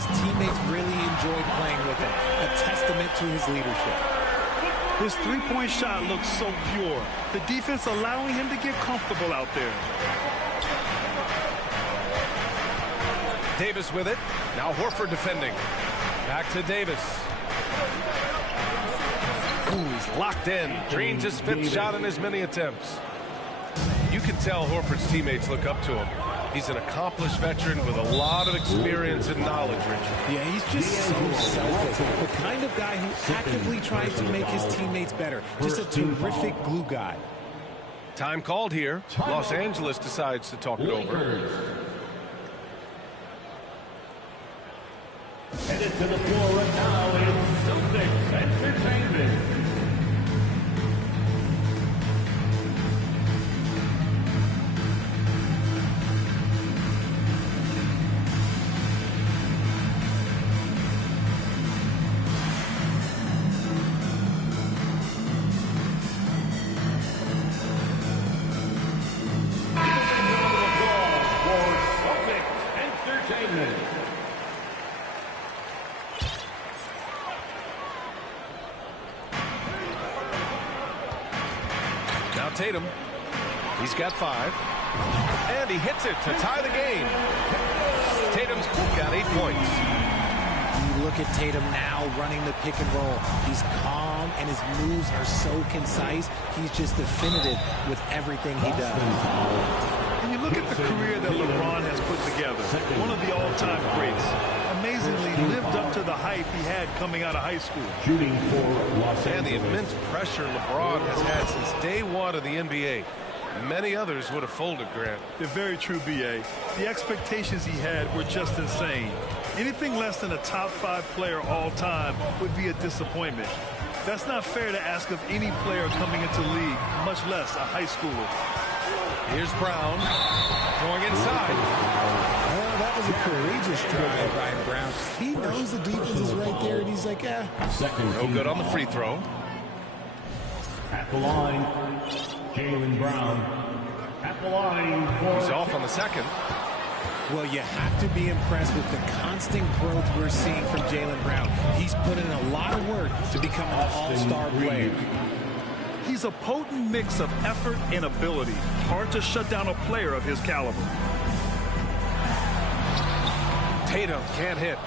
his teammates really enjoyed playing with him. A testament to his leadership. His three-point shot looks so pure. The defense allowing him to get comfortable out there. Davis with it. Now Horford defending. Back to Davis. Ooh, he's locked in. Drains his fifth shot in as many attempts. You can tell Horford's teammates look up to him. He's an accomplished veteran with a lot of experience and knowledge, Richard. Yeah, he's just so selfless. The kind of guy who actively tries to make his teammates better. Just a terrific glue guy. Time called here. Los Angeles decides to talk it over. Headed to the floor right now is Celtics Entertainment. Tatum, he's got 5, and he hits it to tie the game. Tatum's got 8 points. You look at Tatum now running the pick and roll. He's calm, and his moves are so concise. He's just definitive with everything he does. And you look at the career that LeBron has put together, one of the all-time greats. Amazingly lived up to the hype he had coming out of high school. Shooting for Los Angeles. And the immense pressure LeBron has had since day one of the NBA. Many others would have folded, Grant. They're very true, B.A. The expectations he had were just insane. Anything less than a top 5 player all time would be a disappointment. That's not fair to ask of any player coming into the league, much less a high schooler. Here's Brown going inside. Well, that was a courageous drive by Ryan Brown. He knows the defense is right there, and he's like, No good on the free throw. At the line, Jaylen Brown. At the line. He's off on the second. Well, you have to be impressed with the constant growth we're seeing from Jaylen Brown. He's put in a lot of work to become an all-star player. He's a potent mix of effort and ability. Hard to shut down a player of his caliber. Tatum can't hit.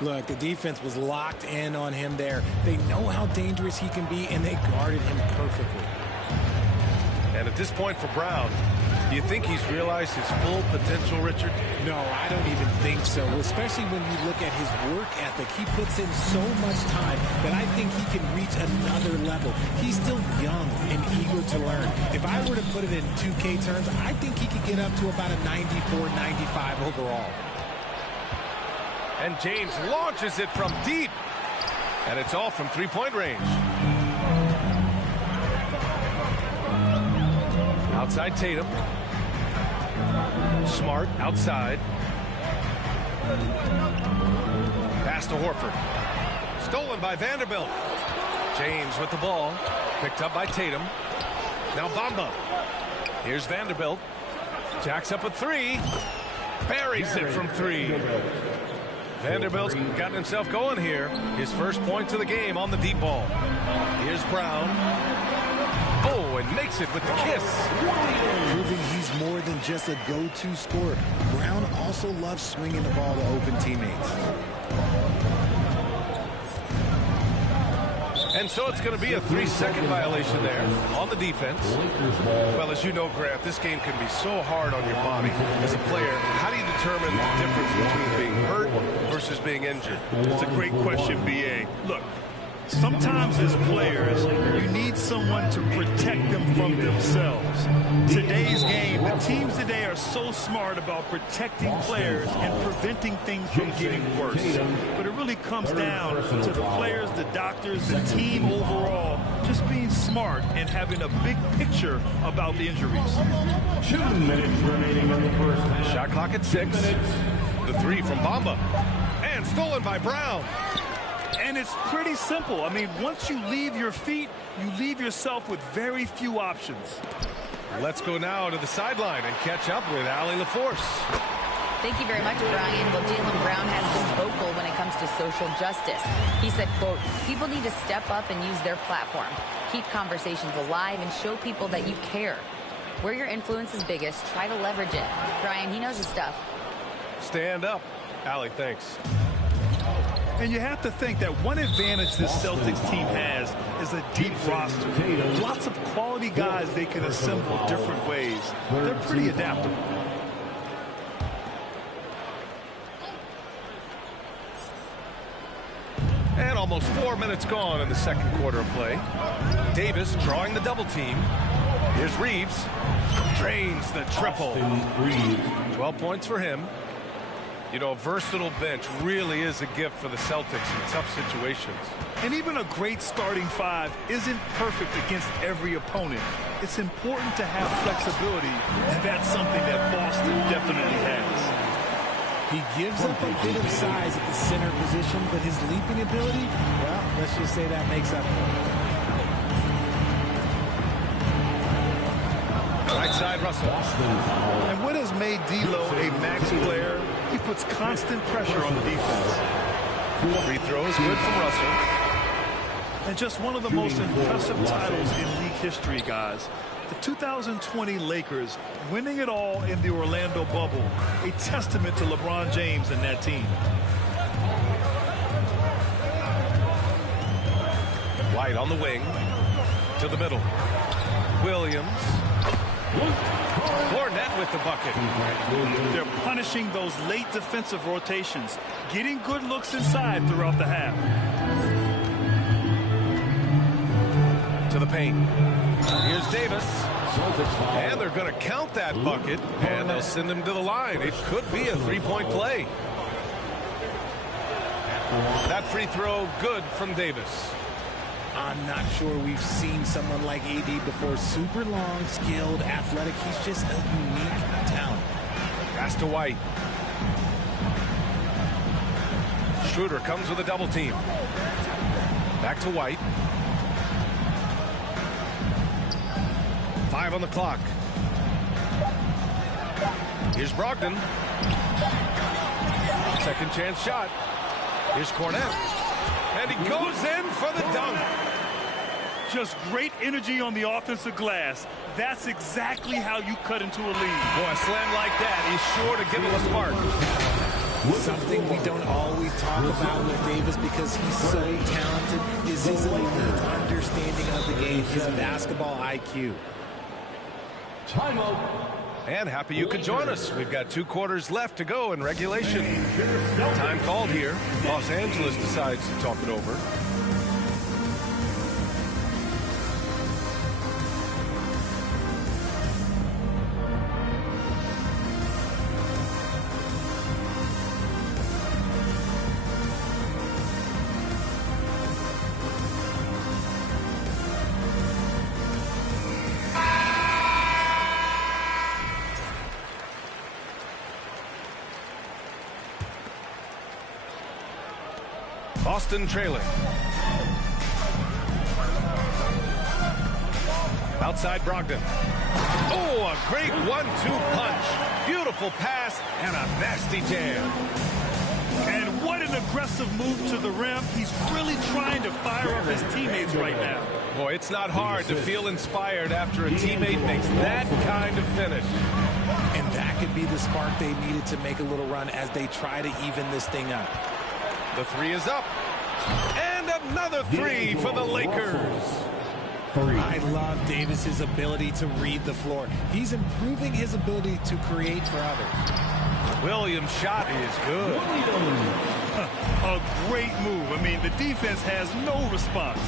Look, the defense was locked in on him there. They know how dangerous he can be, and they guarded him perfectly. And at this point for Brown, do you think he's realized his full potential, Richard? No, I don't even think so, especially when you look at his work ethic. He puts in so much time that I think he can reach another level. He's still young and eager to learn. If I were to put it in 2K terms, I think he could get up to about a 94, 95 overall. And James launches it from deep. And it's all from three-point range. Outside Tatum. Smart outside. Pass to Horford. Stolen by Vanderbilt. James with the ball. Picked up by Tatum. Now Bamba. Here's Vanderbilt. Jacks up a 3. Buries it from 3. Vanderbilt's gotten himself going here. His first points of the game on the deep ball. Here's Brown. Oh, and makes it with the kiss. Proving he's more than just a go-to scorer. Brown also loves swinging the ball to open teammates. And so it's going to be a 3-second violation there on the defense. Well, as you know, Grant, this game can be so hard on your body. As a player, how do you determine the difference between being hurt versus being injured? That's a great question, B.A. Look, sometimes as players, you need someone to protect them from themselves. Today's game, the teams today are so smart about protecting players and preventing things from getting worse. But it really comes down to the players, the doctors, the team overall, just being smart and having a big picture about the injuries. 2 minutes remaining in the first half. Shot clock at 6. The 3 from Bamba. And stolen by Brown. And it's pretty simple. I mean, once you leave your feet, you leave yourself with very few options. Let's go now to the sideline and catch up with Allie LaForce. Thank you very much, Brian. Well, Jaylen Brown has been social justice. He said, quote, "People need to step up and use their platform. Keep conversations alive and show people that you care. Where your influence is biggest, try to leverage it." Brian, he knows his stuff. Stand up. Allie, thanks. And you have to think that one advantage this Celtics team has is a deep roster. Lots of quality guys they can assemble different ways. They're pretty adaptable. And almost 4 minutes gone in the second quarter of play. Davis drawing the double team. Here's Reeves. Drains the triple. 12 points for him. You know, a versatile bench really is a gift for the Celtics in tough situations. And even a great starting five isn't perfect against every opponent. It's important to have flexibility, and that's something that Boston definitely has. He gives up a bit of size at the center position, but his leaping ability, well, let's just say that makes up for it. Right side, Russell. And what has made D'Lo a max player? He puts constant pressure on the defense. Free throw is good from Russell. And just one of the most impressive titles in league history, guys. The 2020 Lakers winning it all in the Orlando bubble. A testament to LeBron James and that team. White on the wing. To the middle. Williams. Fournette with the bucket. They're punishing those late defensive rotations, getting good looks inside throughout the half. To the paint. Here's Davis. And they're going to count that bucket, and they'll send him to the line. It could be a three-point play. That free throw good from Davis. I'm not sure we've seen someone like AD before. Super long, skilled, athletic. He's just a unique talent. Pass to White. Schroeder comes with a double team. Back to White. 5 on the clock. Here's Brogdon. Second chance shot. Here's Cornette. And he goes in for the dunk. Just great energy on the offensive glass. That's exactly how you cut into a lead. Boy, a slam like that is sure to give him a spark. Something we don't always talk about with Davis because he's so talented is his elite understanding of the game, his basketball IQ. And happy you could join us. We've got 2 quarters left to go in regulation. Time called here. Los Angeles decides to talk it over. Boston trailing. Outside Brogdon. Oh, a great 1-2 punch. Beautiful pass and a nasty jam. And what an aggressive move to the rim. He's really trying to fire up his teammates right now. Boy, it's not hard to feel inspired after a teammate makes that kind of finish. And that could be the spark they needed to make a little run as they try to even this thing up. The 3 is up. And another 3 for the Lakers. I love Davis's ability to read the floor. He's improving his ability to create for others. Williams' shot is good. A great move. I mean, the defense has no response.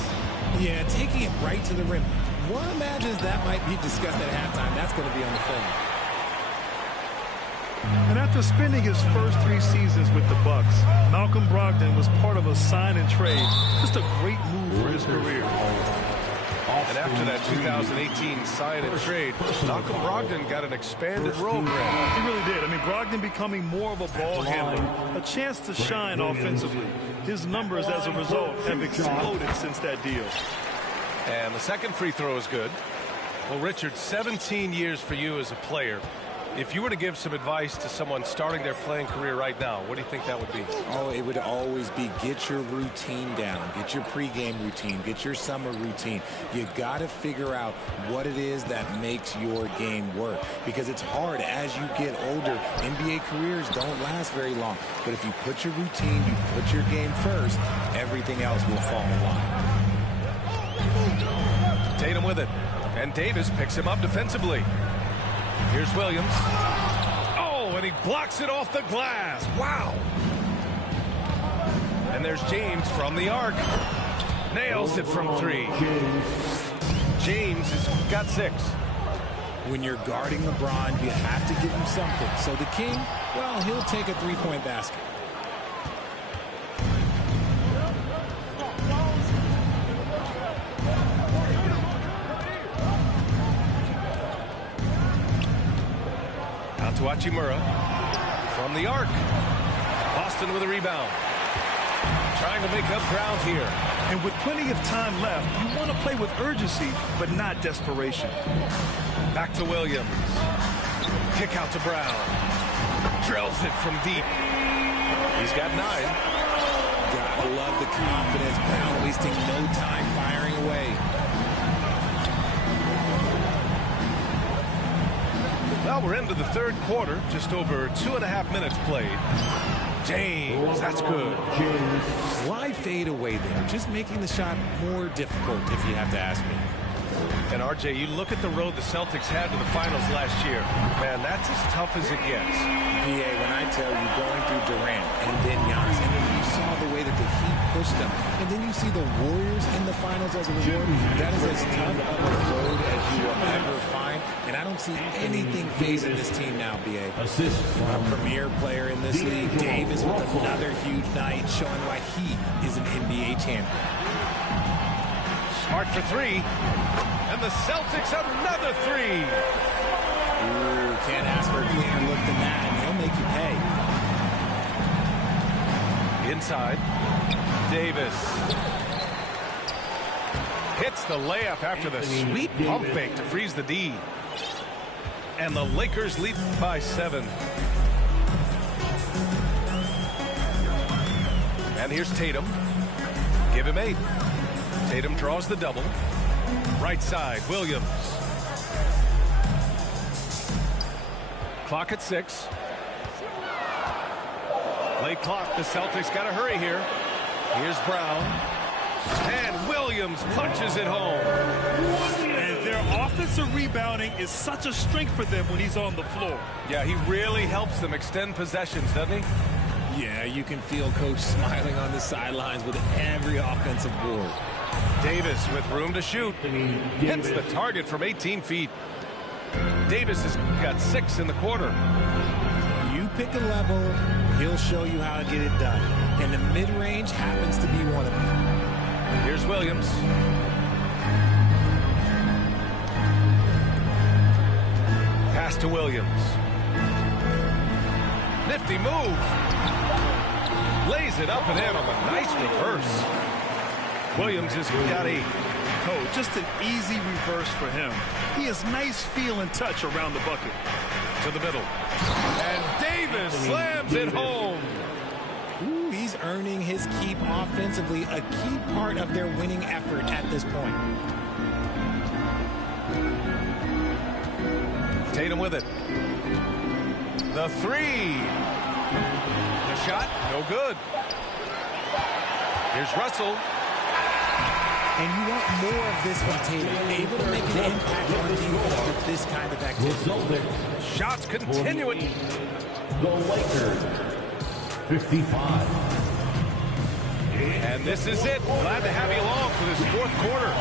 Yeah, taking it right to the rim. One imagines that might be discussed at halftime. That's going to be on the film. And after spending his first 3 seasons with the Bucks, Malcolm Brogdon was part of a sign and trade. Just a great move for his career. And after that 2018 sign and trade, Malcolm Brogdon got an expanded role. He really did. I mean, Brogdon becoming more of a ball handler, a chance to shine offensively. His numbers as a result have exploded since that deal. And the second free throw is good. Well, Richard, 17 years for you as a player. If you were to give some advice to someone starting their playing career right now, what do you think that would be? Oh, it would always be get your routine down. Get your pregame routine. Get your summer routine. You got to figure out what it is that makes your game work. Because it's hard as you get older. NBA careers don't last very long. But if you put your routine, you put your game first, everything else will fall in line. Tatum with it. And Davis picks him up defensively. Here's Williams. Oh, and he blocks it off the glass. Wow. And there's James from the arc. Nails it from 3. James has got 6. When you're guarding LeBron, you have to give him something. So the King, well, he'll take a three-point basket. To Hachimura from the arc. Boston with a rebound. Trying to make up ground here. And with plenty of time left, you want to play with urgency, but not desperation. Back to Williams. Kick out to Brown. Drills it from deep. He's got 9. Gotta love the confidence. Brown wasting no time firing away. Well, we're into the third quarter. Just over 2.5 minutes played. James, that's good. Why fade away there? Just making the shot more difficult, if you have to ask me. And RJ, you look at the road the Celtics had to the finals last year. Man, that's as tough as it gets. BA, when I tell you going through Durant and then Giannis, and then you saw the way that the Heat pushed them, and then you see the Warriors in the finals as a reward, that is as tough of a road as you will ever find. And I don't see anything phasing this team now, BA. Assist A premier player in this league, Davis, with another huge night, showing why he is an NBA champion. Smart for 3. And the Celtics another 3. Ooh, can't ask for a cleaner look than that, and he'll make you pay. Inside. Davis. Hits the layup after the sweet pump fake to freeze the D. And the Lakers lead by 7. And here's Tatum. Give him 8. Tatum draws the double. Right side, Williams. Clock at 6. Late clock, the Celtics got to hurry here. Here's Brown. And Williams punches it home. And their offensive rebounding is such a strength for them when he's on the floor. Yeah, he really helps them extend possessions, doesn't he? Yeah, you can feel Coach smiling on the sidelines with every offensive board. Davis with room to shoot. Hits the target from 18 feet. Davis has got 6 in the quarter. You pick a level, he'll show you how to get it done. And the mid-range happens to be one of them. Here's Williams. Pass to Williams. Nifty move. Lays it up and in on the nice reverse. Williams has got 8. Oh, just an easy reverse for him. He has nice feel and touch around the bucket. To the middle. And Davis slams it home. Ooh, he's earning his keep offensively, a key part of their winning effort at this point. Tatum with it. The 3. The shot, no good. Here's Russell. And you want more of this from Tatum, able to make an impact on defense with this kind of activity. Shots continuing. The Lakers, 55. And this is it. Glad to have you along for this fourth quarter.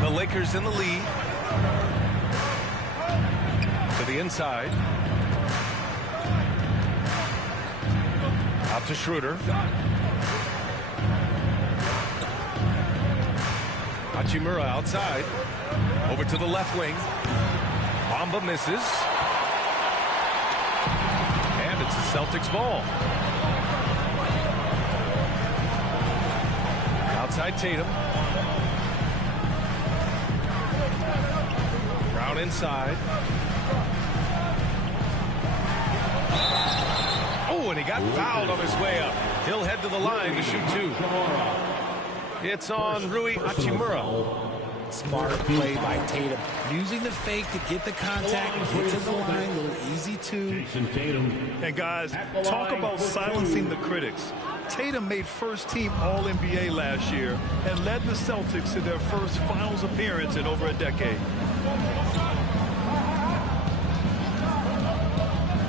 The Lakers in the lead. To the inside. Out to Schroeder. Hachimura outside. Over to the left wing. Bamba misses. And it's the Celtics ball. outside Tatum. Brown inside. Oh, and he got fouled on his way up. He'll head to the line to shoot two. It's on Rui Hachimura. Smart play by Tatum. Using the fake to get the contact, get to the line, a little easy too. And guys, talk about silencing the critics. Tatum made first-team All-NBA last year and led the Celtics to their first finals appearance in over a decade.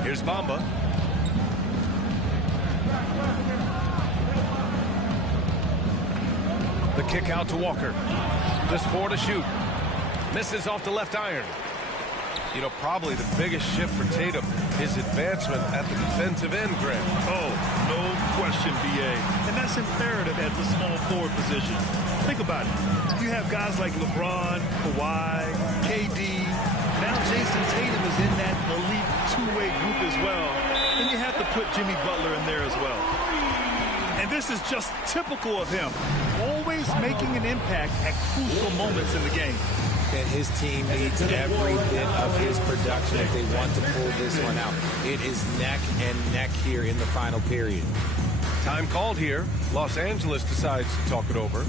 Here's Bamba. The kick out to Walker. Just 4 to shoot. Misses off the left iron. You know, probably the biggest shift for Tatum, his advancement at the defensive end, Grant. Oh, no question, B.A. And that's imperative at the small forward position. Think about it. You have guys like LeBron, Kawhi, KD. Now Jason Tatum is in that elite two-way group as well. Then you have to put Jimmy Butler in there as well. And this is just typical of him. Always making an impact at crucial moments in the game. And his team needs every bit of his production if they want to pull this one out. It is neck and neck here in the final period. Time called here. Los Angeles decides to talk it over.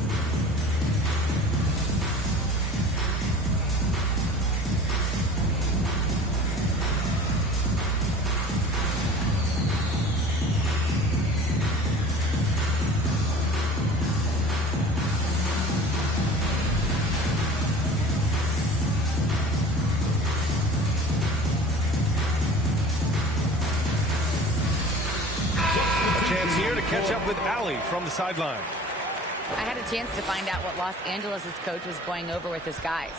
Catch up with Allie from the sideline. I had a chance to find out what Los Angeles' coach was going over with his guys.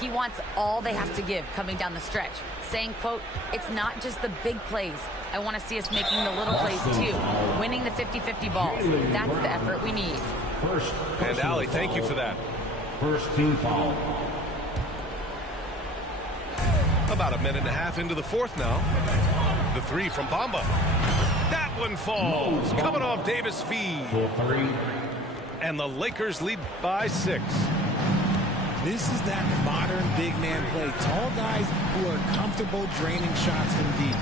He wants all they have to give coming down the stretch, saying, quote, it's not just the big plays. I want to see us making the little plays too, winning the 50-50 balls. That's the effort we need. And Allie, thank you for that. First team foul. About a minute and a half into the fourth now. The three from Bamba. That one falls. Coming off Davis' feed. And the Lakers lead by 6. This is that modern big man play. Tall guys who are comfortable draining shots from deep.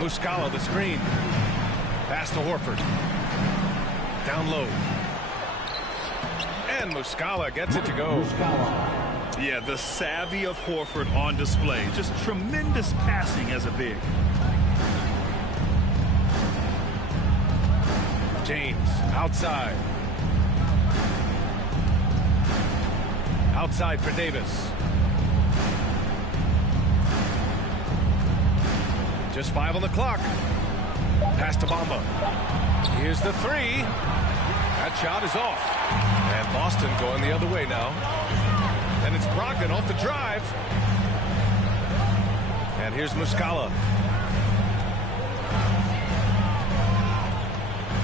Muscala, the screen. Pass to Horford. Down low. And Muscala gets it to go. Yeah, the savvy of Horford on display. Just tremendous passing as a big. James, outside. Outside for Davis. Just 5 on the clock. Pass to Bamba. Here's the 3. That shot is off. And Boston going the other way now. And it's Brogdon off the drive. And here's Muscala.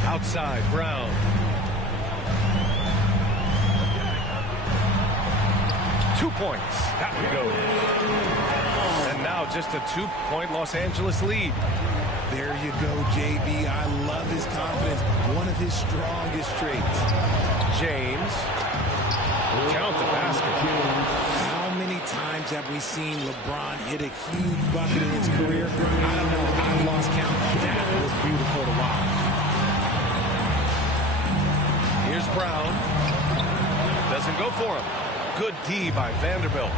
Outside, Brown. Two points. That one goes. And now just a 2-point Los Angeles lead. There you go, JB. I love his confidence. One of his strongest traits. James. Count the basket. How many times have we seen LeBron hit a huge bucket in his career? I don't know. I've lost count. That was beautiful to watch. Here's Brown. Doesn't go for him. Good D by Vanderbilt.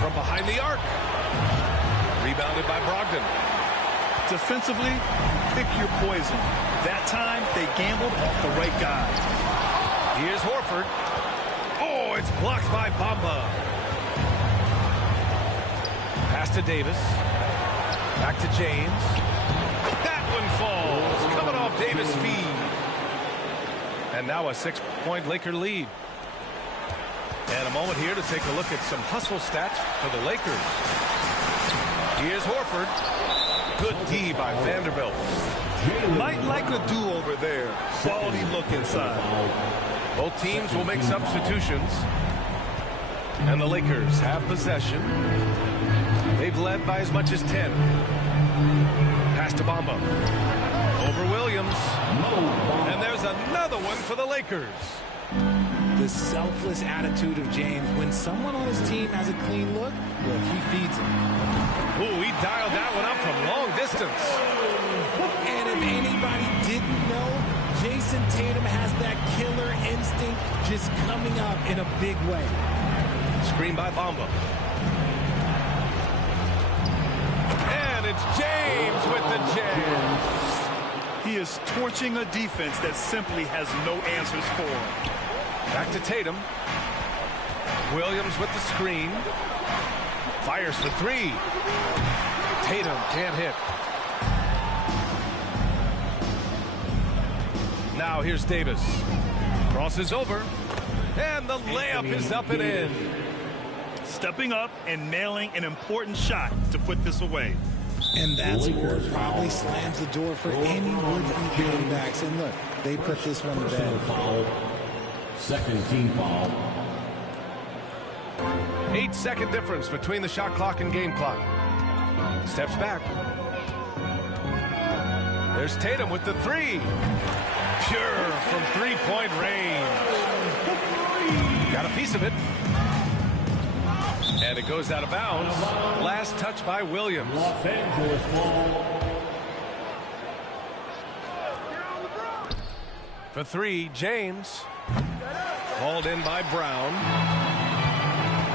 From behind the arc. Rebounded by Brogdon. Defensively, pick your poison. That time, they gambled off the right guy. Here's Horford. Oh, it's blocked by Bamba. Pass to Davis. Back to James. That one falls. Coming off Davis' feed. And now a 6-point Laker lead. And a moment here to take a look at some hustle stats for the Lakers. Here's Horford. Good D by Vanderbilt. Might like a do-over there. Quality look inside. Both teams will make substitutions. And the Lakers have possession. They've led by as much as 10. Pass to Bamba. Over Williams. And there there's another one for the Lakers. The selfless attitude of James. When someone on his team has a clean look, well, he feeds him. Ooh, he dialed that one up from long distance. And if anybody didn't know, Jason Tatum has that killer instinct just coming up in a big way. Screen by Bamba. And it's James with the jam. He is torching a defense that simply has no answers for him. Back to Tatum. Williams with the screen. Fires for three. Tatum can't hit. Now here's Davis. Crosses over. And the layup is up and in. Stepping up and nailing an important shot to put this away. And that's where it probably slams the door for any would-be backs. And look, they put this one to bed. Foul. Second team foul. 8-second difference between the shot clock and game clock. Steps back. There's Tatum with the three. Pure from three-point range. Got a piece of it. And it goes out of bounds. Last touch by Williams. Los Angeles ball. For three, James. Hauled in by Brown.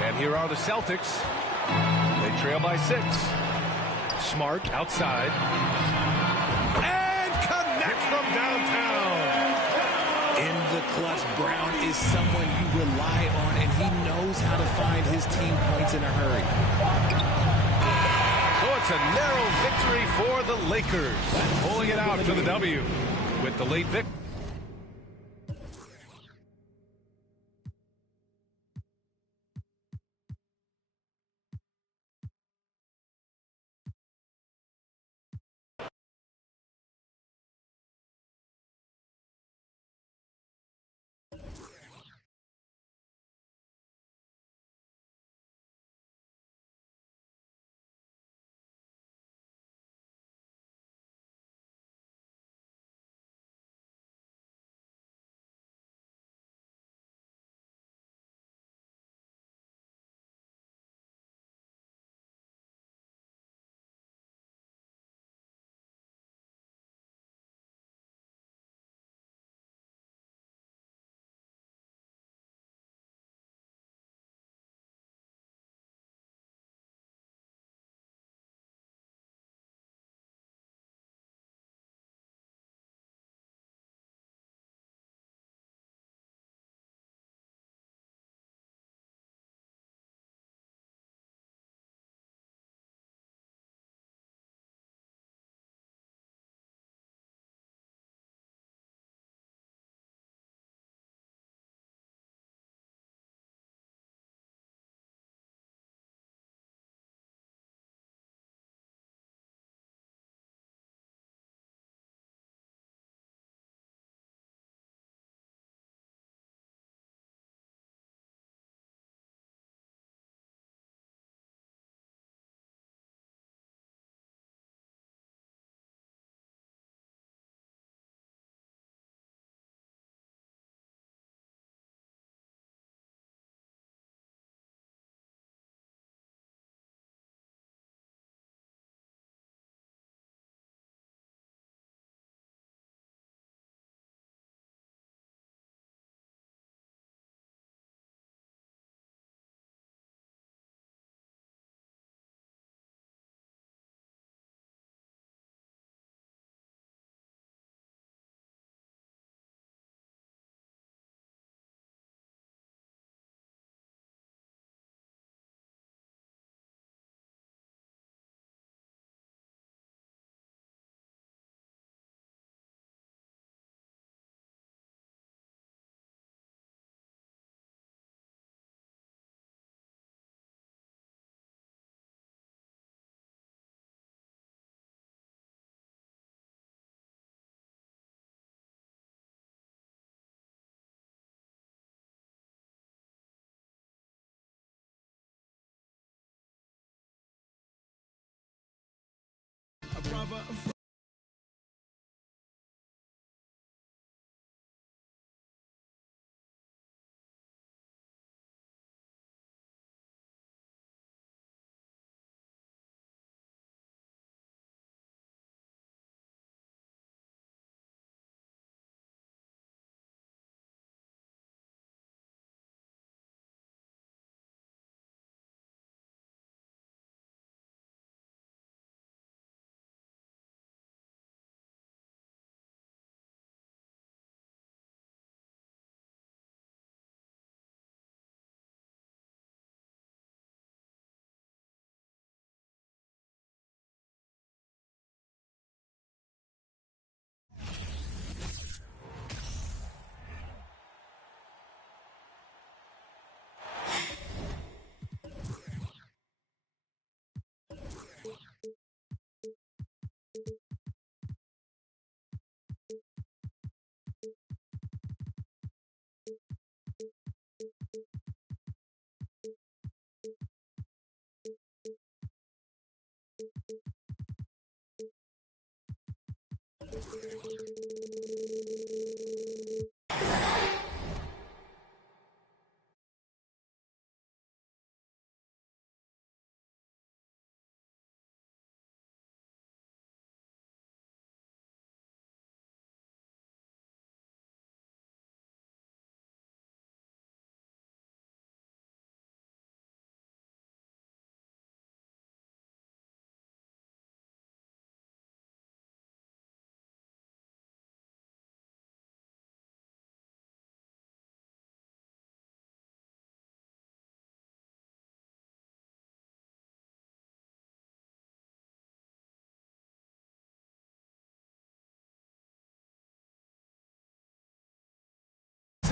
And here are the Celtics. They trail by 6. Smart outside. And connect from downtown. In the clutch, Brown is someone you rely on, and he knows how to find his team points in a hurry. So it's a narrow victory for the Lakers. Pulling it out for the W with the late victory.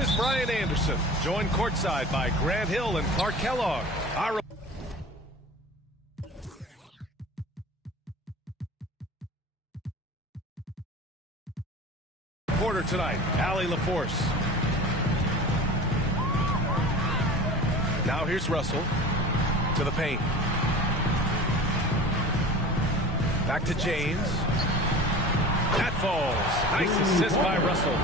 is Brian Anderson, joined courtside by Grant Hill and Clark Kellogg. Our reporter tonight, Allie LaForce. Now here's Russell to the paint. Back to James. That falls. Nice assist by Russell.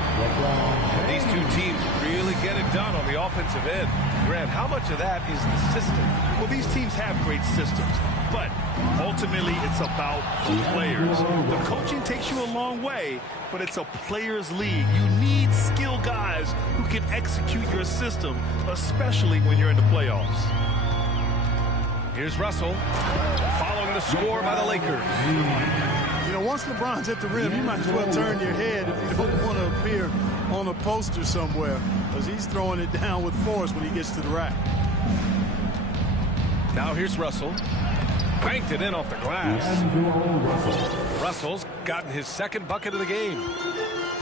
These two teams really get it done on the offensive end. Grant, how much of that is the system? Well, these teams have great systems, but ultimately it's about the players. The coaching takes you a long way, but it's a players' league. You need skilled guys who can execute your system, especially when you're in the playoffs. Here's Russell, following the score by the Lakers. You know, once LeBron's at the rim, you might as well turn your head if you don't want to appear on a poster somewhere, because he's throwing it down with force when he gets to the rack. Now here's Russell. Banked it in off the glass. Russell's gotten his second bucket of the game.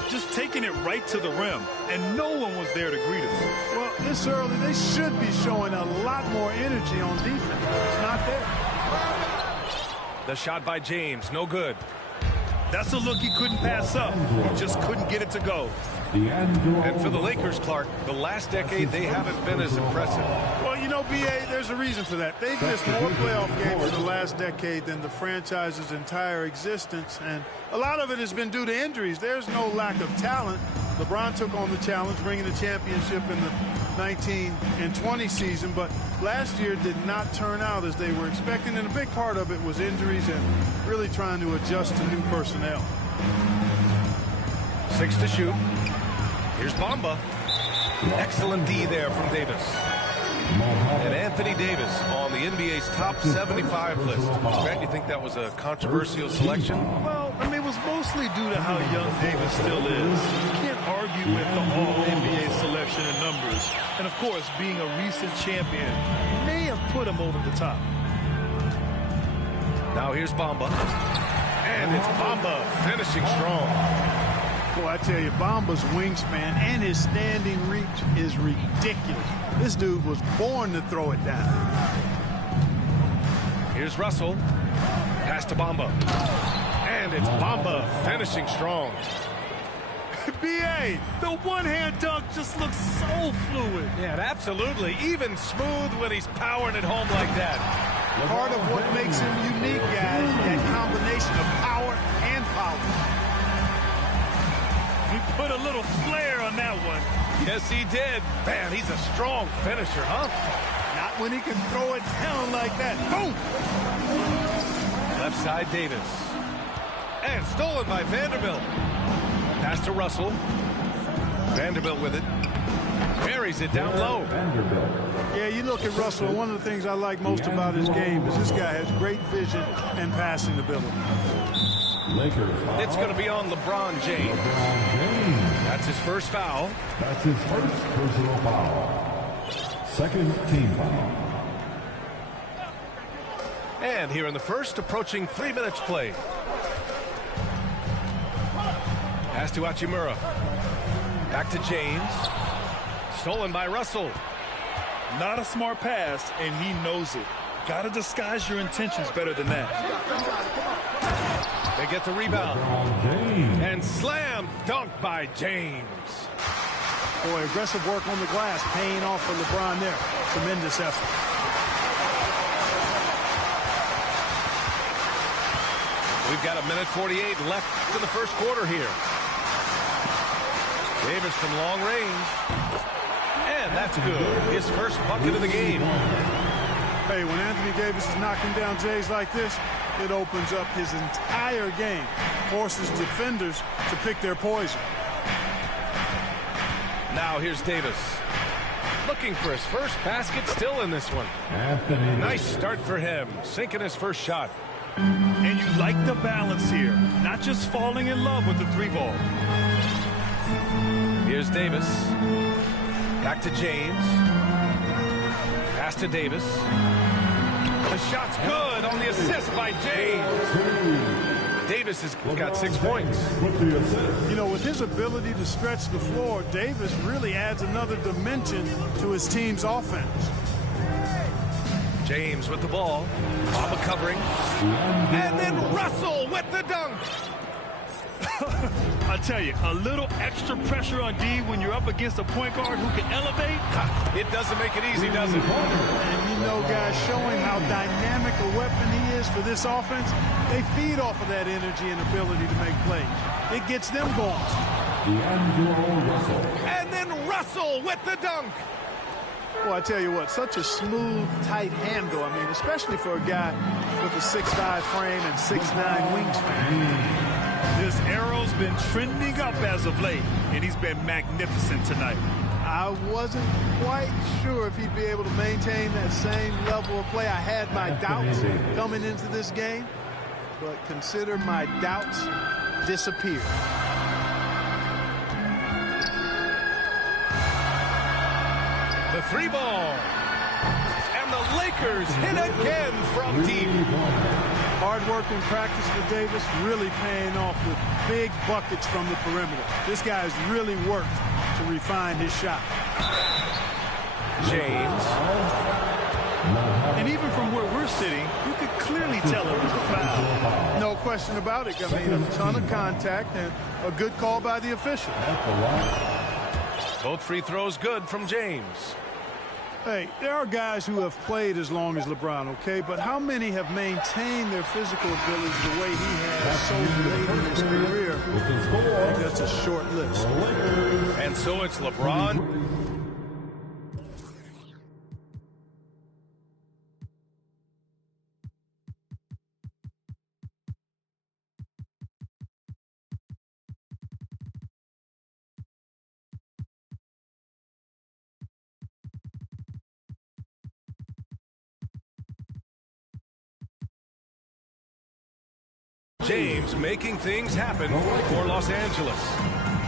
Just taking it right to the rim, and no one was there to greet him. Well, this early, they should be showing a lot more energy on defense. It's not there. The shot by James, no good. That's a look he couldn't pass up. He just couldn't get it to go. And for the Lakers, Clark, the last decade, they haven't been as impressive. Well, you know, B.A., there's a reason for that. They've missed more playoff games in the last decade than the franchise's entire existence, and a lot of it has been due to injuries. There's no lack of talent. LeBron took on the challenge, bringing the championship in the 19 and 20 season, but last year did not turn out as they were expecting, and a big part of it was injuries and really trying to adjust to new personnel. 6 to shoot. Here's Bamba. Excellent D there from Davis. And Anthony Davis on the NBA's top 75 list. Grant, you think that was a controversial selection? Well, I mean, it was mostly due to how young Davis still is. You can't argue with the all-NBA selection and numbers. And, of course, being a recent champion may have put him over the top. Now here's Bamba. And it's Bamba finishing strong. Boy, I tell you, Bamba's wingspan and his standing reach is ridiculous. This dude was born to throw it down. Here's Russell. Pass to Bamba. And it's Bamba finishing strong. B.A., the one-hand dunk just looks so fluid. Yeah, absolutely. Even smooth when he's powering it home like that. Part of what makes him unique, guys, that combination of power and power. He put a little flair on that one. Yes, he did. Man, he's a strong finisher, huh? Not when he can throw it down like that. Boom! Left side, Davis. And stolen by Vanderbilt. Pass to Russell. Vanderbilt with it. Carries it down low. Yeah, you look at Russell, one of the things I like most about his game is this guy has great vision and passing ability. It's going to be on LeBron James. That's his first foul. That's his first personal foul. Second team foul. And here in the first, approaching 3 minutes played. Pass to Hachimura. Back to James. Stolen by Russell. Not a smart pass, and he knows it. Got to disguise your intentions better than that. They get the rebound. And slam dunk by James. Boy, aggressive work on the glass, paying off for LeBron there. Tremendous effort. We've got 1:48 left in the first quarter here. Davis from long range. And that's good. His first bucket of the game. Hey, when Anthony Davis is knocking down Jays like this, it opens up his entire game. Forces defenders to pick their poison. Now here's Davis. Looking for his first basket, still in this one. Anthony. Nice start for him. Sinking his first shot. And you like the balance here. Not just falling in love with the 3-ball. Here's Davis. Back to James. Pass to Davis. The shot's good on the assist by James. Davis has got 6 points. You know, with his ability to stretch the floor, Davis really adds another dimension to his team's offense. James with the ball. Bamba covering. And then Russell with the dunk. I tell you, a little extra pressure on D when you're up against a point guard who can elevate. It doesn't make it easy, does it? And you know, guys, showing how dynamic a weapon he is for this offense, they feed off of that energy and ability to make plays. It gets them going. And then Russell with the dunk. Well, I tell you what, such a smooth, tight handle. I mean, especially for a guy with a 6'5" frame and 6'9" wingspan. This arrow's been trending up as of late, and he's been magnificent tonight. I wasn't quite sure if he'd be able to maintain that same level of play. I had my doubts coming into this game, but consider my doubts disappeared. The 3 ball. And the Lakers hit again from deep. Hard work in practice for Davis, really paying off with big buckets from the perimeter. This guy has really worked to refine his shot. James. And even from where we're sitting, you could clearly tell it was a foul. No question about it. I mean, a ton of contact and a good call by the official. Both free throws good from James. Hey, there are guys who have played as long as LeBron, okay? But how many have maintained their physical ability the way he has so late in his career? I think that's a short list. And so it's LeBron. James making things happen for Los Angeles.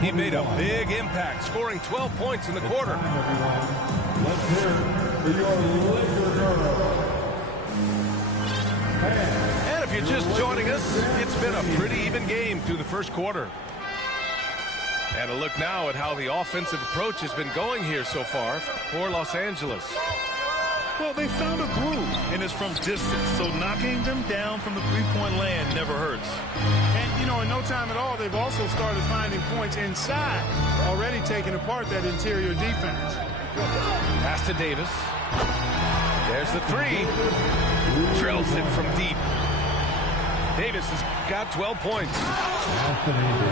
He made a big impact, scoring 12 points in the quarter. Let's hear it for your Laker girl. And if you're just joining us, it's been a pretty even game through the first quarter. And a look now at how the offensive approach has been going here so far for Los Angeles. Well, they found a groove, and it's from distance, so knocking them down from the three-point land never hurts. And, you know, in no time at all, they've also started finding points inside, already taking apart that interior defense. Pass to Davis. There's the 3. Drills it from deep. Davis has got 12 points.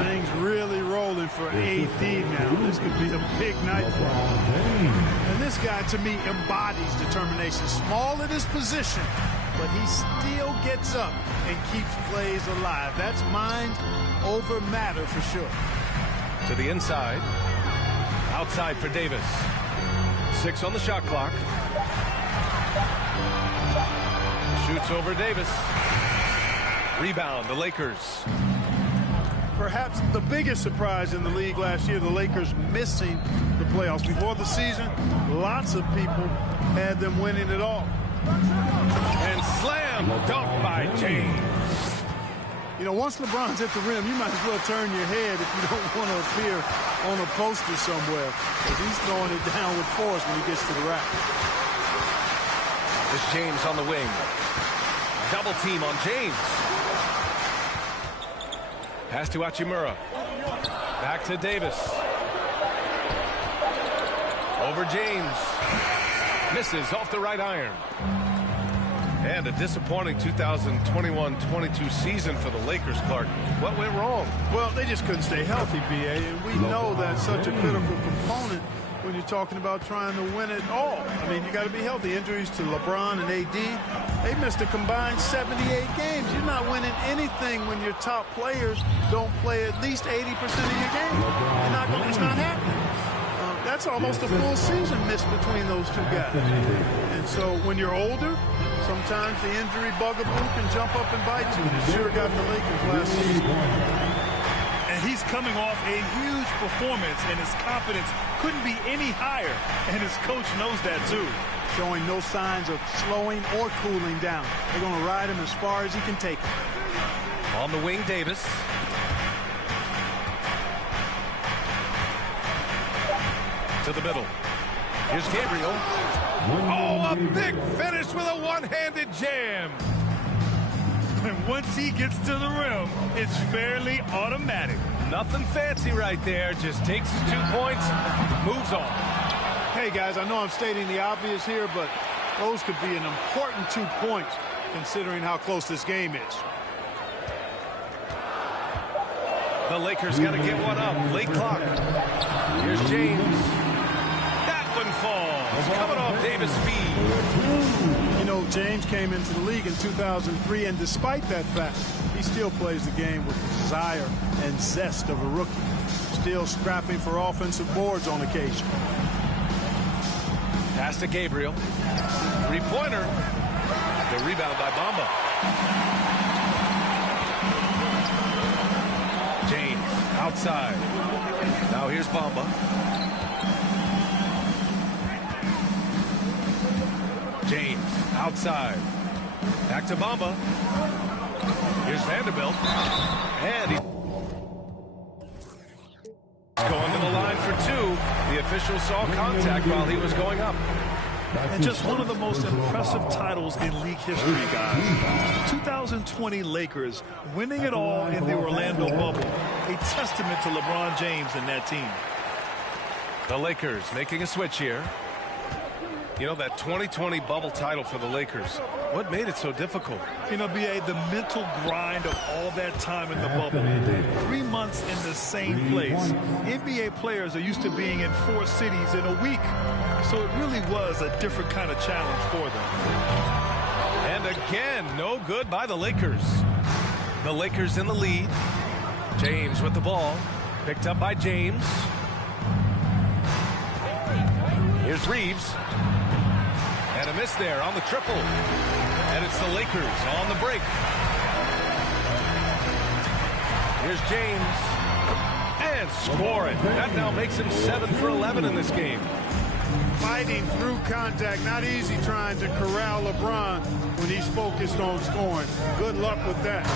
Things really rolling for AD now. This could be a big night for him. And this guy, to me, embodies determination. Small at his position, but he still gets up and keeps plays alive. That's mind over matter for sure. To the inside. Outside for Davis. 6 on the shot clock. Shoots over Davis. Rebound, the Lakers. Perhaps the biggest surprise in the league last year, the Lakers missing the playoffs. Before the season, lots of people had them winning it all. And slam dunk by James. You know, once LeBron's at the rim, you might as well turn your head if you don't want to appear on a poster somewhere, because he's throwing it down with force when he gets to the rack. This James on the wing. Double team on James. Pass to Hachimura. Back to Davis. Over James. Misses off the right iron. And a disappointing 2021-22 season for the Lakers, Clark. What went wrong? Well, they just couldn't stay healthy, B.A., and we know that's such a critical component when you're talking about trying to win it all. I mean, you got to be healthy. Injuries to LeBron and AD, they missed a combined 78 games. You're not winning anything when your top players don't play at least 80% of your game. It's not happening. That's almost a full season missed between those two guys. And so when you're older, sometimes the injury bugaboo can jump up and bite you. And it sure got the Lakers last season. And he's coming off a huge performance, and his confidence couldn't be any higher. And his coach knows that, too. Showing no signs of slowing or cooling down. They're going to ride him as far as he can take him. On the wing, Davis. To the middle. Here's Gabriel. Oh, a big finish with a one-handed jam. And once he gets to the rim, it's fairly automatic. Nothing fancy right there. Just takes his 2 points, moves on. Hey, guys, I know I'm stating the obvious here, but those could be an important 2 points considering how close this game is. The Lakers got to get one up. Late clock. Here's James. That one falls. Coming off Davis' feed. You know, James came into the league in 2003, and despite that fact, he still plays the game with the desire and zest of a rookie. Still scrapping for offensive boards on occasion. Pass to Gabriel. Three-pointer. The rebound by Bamba. James outside. Now here's Bamba. James outside. Back to Bamba. Here's Vanderbilt. And he's going to the line for two. The official saw contact while he was going up. And just one of the most impressive titles in league history, guys. 2020 Lakers winning it all in the Orlando bubble. A testament to LeBron James and that team. The Lakers making a switch here. You know, that 2020 bubble title for the Lakers, what made it so difficult? You know, B.A., the mental grind of all that time in the bubble. 3 months in the same place. NBA players are used to being in 4 cities in a week. So it really was a different kind of challenge for them. And again, no good by the Lakers. The Lakers in the lead. James with the ball. Picked up by James. Here's Reeves. And a miss there on the triple. And it's the Lakers on the break. Here's James. And scoring. That now makes him 7 for 11 in this game. Fighting through contact. Not easy trying to corral LeBron when he's focused on scoring. Good luck with that.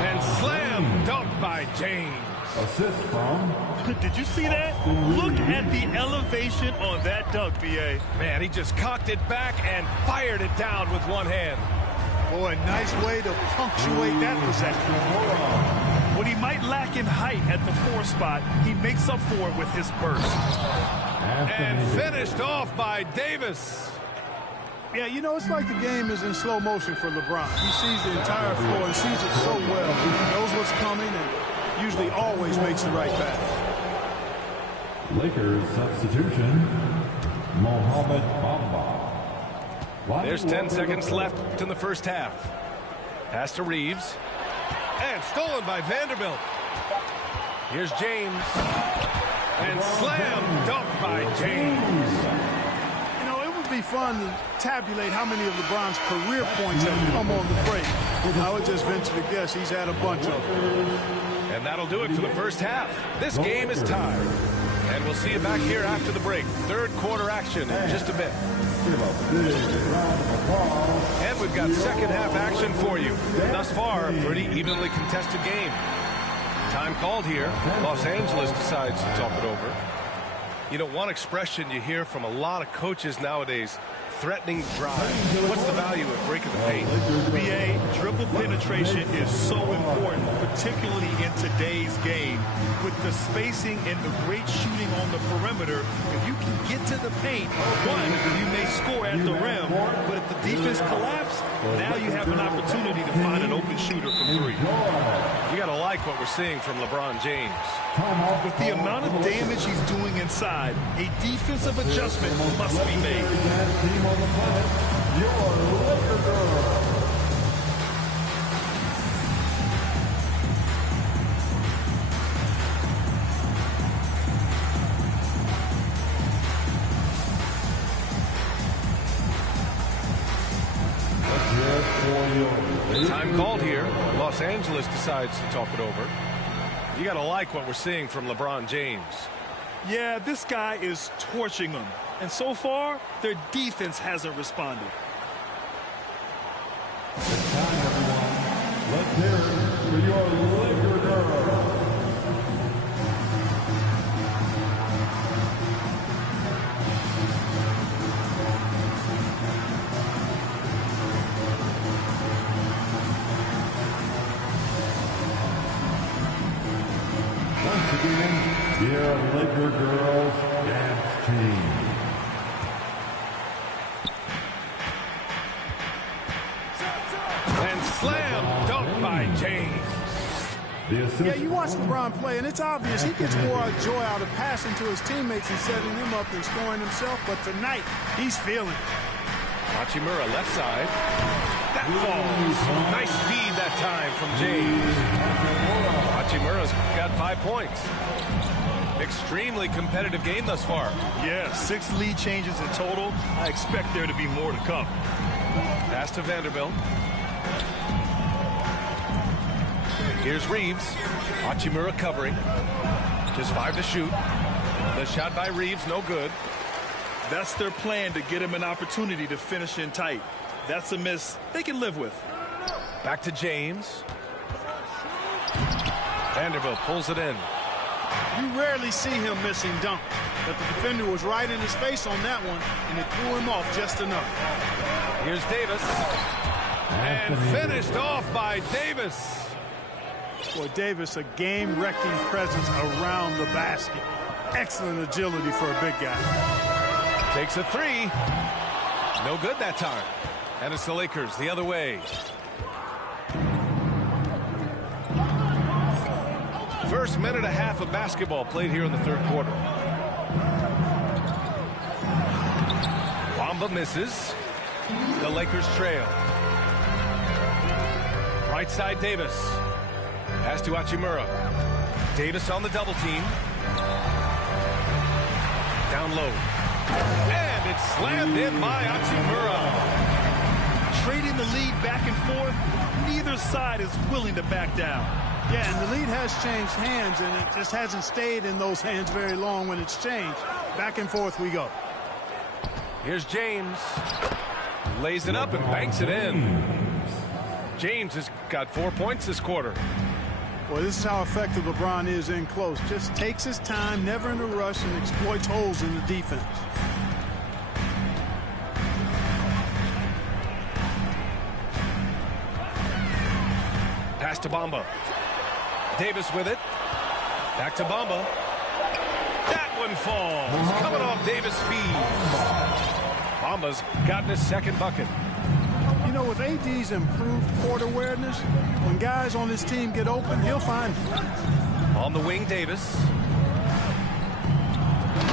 And slam dunk by James. Assist from. Did you see that? Look at the elevation on that dunk, B.A. Man, he just cocked it back and fired it down with one hand. Boy, nice way to punctuate that possession. What he might lack in height at the 4 spot, he makes up for it with his burst. And finished off by Davis. Yeah, you know, it's like the game is in slow motion for LeBron. He sees the entire floor and sees it so well. He knows what's coming and usually always makes the right pass. Lakers substitution, Mohamed Bamba. There's 10 seconds left in the first half. Pass to Reeves. And stolen by Vanderbilt. Here's James. And slam dunk by James. You know, it would be fun to tabulate how many of LeBron's career points have come on the break. I would just venture to guess he's had a bunch of them. And that'll do it for the first half. This game is tied. And we'll see you back here after the break. Third quarter action in just a bit. And we've got second half action for you. Thus far, a pretty evenly contested game. Time called here. Los Angeles decides to talk it over. You know, one expression you hear from a lot of coaches nowadays, threatening drive. What's the value of breaking the paint? B.A., dribble penetration is so important, particularly in today's game. With the spacing and the great shooting on the perimeter, if you can get to the paint, one, you may score at the rim, but if the defense collapses, now you have an opportunity to find an open shooter from 3. You got to like what we're seeing from LeBron James. With the amount of damage he's doing inside, a defensive adjustment must be made. Time called here. Los Angeles decides to talk it over. You got to like what we're seeing from LeBron James. Yeah, this guy is torching them. And so far, their defense hasn't responded. It's time, everyone. Let's hear it for your Laker girls. Once again, your Laker girls dance team. And slam dunk by James. Yeah, you watch LeBron play, and it's obvious he gets more joy out of passing to his teammates and setting them up than scoring himself. But tonight, he's feeling it. Hachimura left side. That falls. Nice feed that time from James. Hachimura's got 5 points. Extremely competitive game thus far. Yeah, 6 lead changes in total. I expect there to be more to come. Pass to Vanderbilt. Here's Reeves. Hachimura covering. Just 5 to shoot. The shot by Reeves, no good. That's their plan, to get him an opportunity to finish in tight. That's a miss they can live with. Back to James. Vanderbilt pulls it in. You rarely see him missing dunk, but the defender was right in his face on that one, and it threw him off just enough. Here's Davis. And finished off by Davis. Boy, Davis, a game-wrecking presence around the basket. Excellent agility for a big guy. Takes a 3. No good that time. And it's the Lakers the other way. First minute and a half of basketball played here in the third quarter. Bamba misses. The Lakers trail. Right side Davis. Pass to Hachimura. Davis on the double team. Down low. And it's slammed in by Hachimura. Trading the lead back and forth, neither side is willing to back down. Yeah, and the lead has changed hands, and it just hasn't stayed in those hands very long when it's changed. Back and forth we go. Here's James. Lays it up and banks it in. James has got 4 points this quarter. Well, this is how effective LeBron is in close. Just takes his time, never in a rush, and exploits holes in the defense. Pass to Bamba. Davis with it. Back to Bamba. That one falls. Coming off Davis' feed. Bamba's gotten his second bucket. You know, with AD's improved court awareness, when guys on his team get open, he'll find them. On the wing, Davis.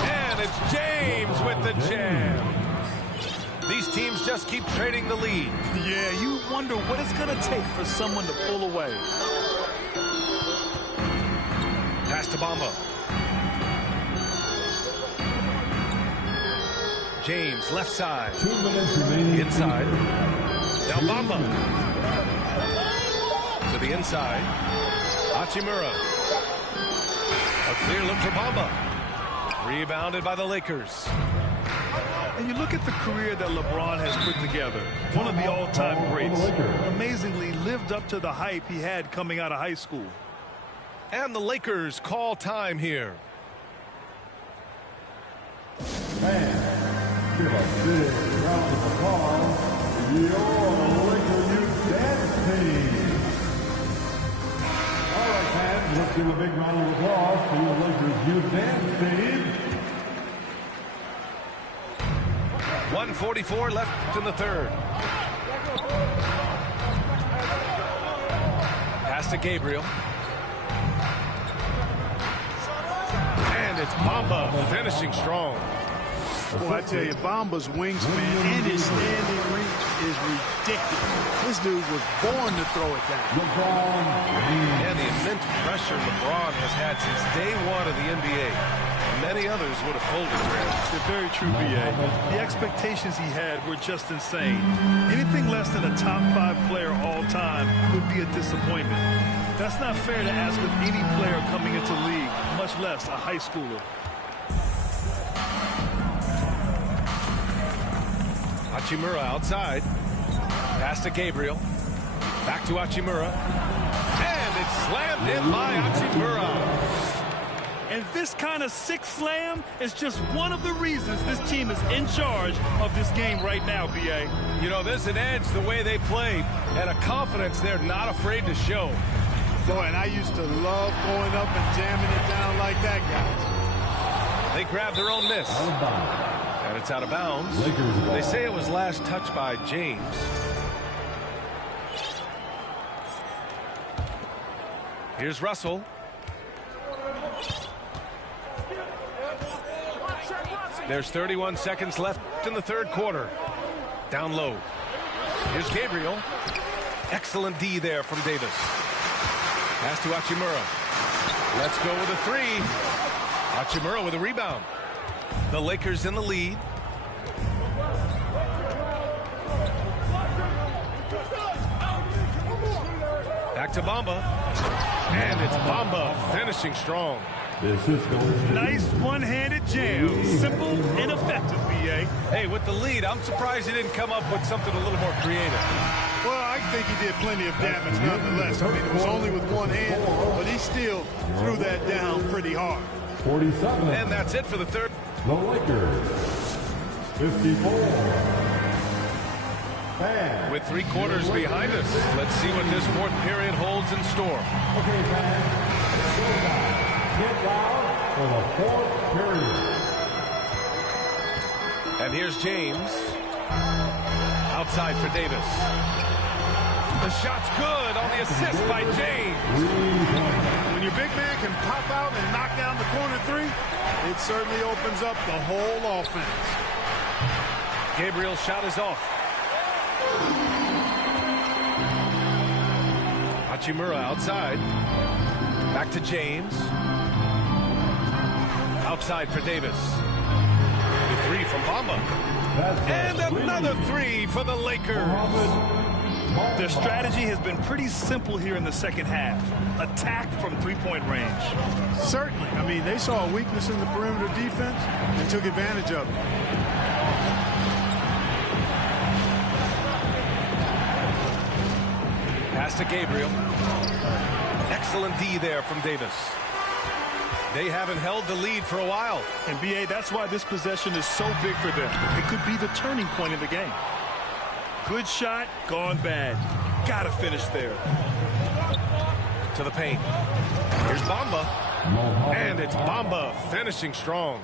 And it's James with the jam. These teams just keep trading the lead. Yeah, you wonder what it's going to take for someone to pull away. Pass to Bamba. James, left side. 2 minutes remaining. Inside. Now Bamba. To the inside. Hachimura. A clear look for Bamba. Rebounded by the Lakers. And you look at the career that LeBron has put together. One of the all-time greats. Amazingly lived up to the hype he had coming out of high school. And the Lakers call time here. And give a big round of applause to your Laker Youth Dance Team. All right, fans, let's give a big round of applause to your Lakers Youth Dance Team. 1:44 left in the third. Pass to Gabriel. And it's Bamba finishing strong. Boy, I tell you, Bamba's wingspan and his standing reach is ridiculous. This dude was born to throw it down. LeBron James. And the immense pressure LeBron has had since day one of the NBA. Many others would have folded for him. They're very true, B.A. The expectations he had were just insane. Anything less than a top 5 player all time would be a disappointment. That's not fair to ask of any player coming into the league, much less a high schooler. Hachimura outside. Pass to Gabriel. Back to Hachimura. And Slammed in by Hachimura. And this kind of sick slam is just one of the reasons this team is in charge of this game right now, B.A. You know, there's an edge the way they play and a confidence they're not afraid to show. Boy, and I used to love going up and jamming it down like that, guys. They grab their own miss. And it's out of bounds. They say it was last touched by James. Here's Russell. There's 31 seconds left in the third quarter. Down low. Here's Gabriel. Excellent D there from Davis. Pass to Hachimura. Let's go with a three. Hachimura with a rebound. The Lakers in the lead. Back to Bamba. And it's Bamba finishing strong. Nice one-handed jam. Simple and effective, B.A. Hey, with the lead, I'm surprised he didn't come up with something a little more creative. Well, I think he did plenty of damage nonetheless. I mean, it was only with one hand, but he still threw that down pretty hard. 47. And that's it for the third. The Lakers. 54. Fans. With 3 quarters behind us, let's see what this fourth period holds in store. Okay, fans. Get down for the fourth period. And here's James. Outside for Davis. The shot's good on the assist by James. When your big man can pop out and knock down the corner three, it certainly opens up the whole offense. Gabriel's shot is off. Hachimura outside. Back to James. Outside for Davis. The three from Bamba. And another three for the Lakers. Their strategy has been pretty simple here in the second half. Attack from three-point range. Certainly. I mean, they saw a weakness in the perimeter defense and took advantage of it. Pass to Gabriel. Excellent D there from Davis. They haven't held the lead for a while. And, B.A., that's why this possession is so big for them. It could be the turning point in the game. Good shot, gone bad. Got to finish there. To the paint. Here's Bamba. And it's Bamba finishing strong.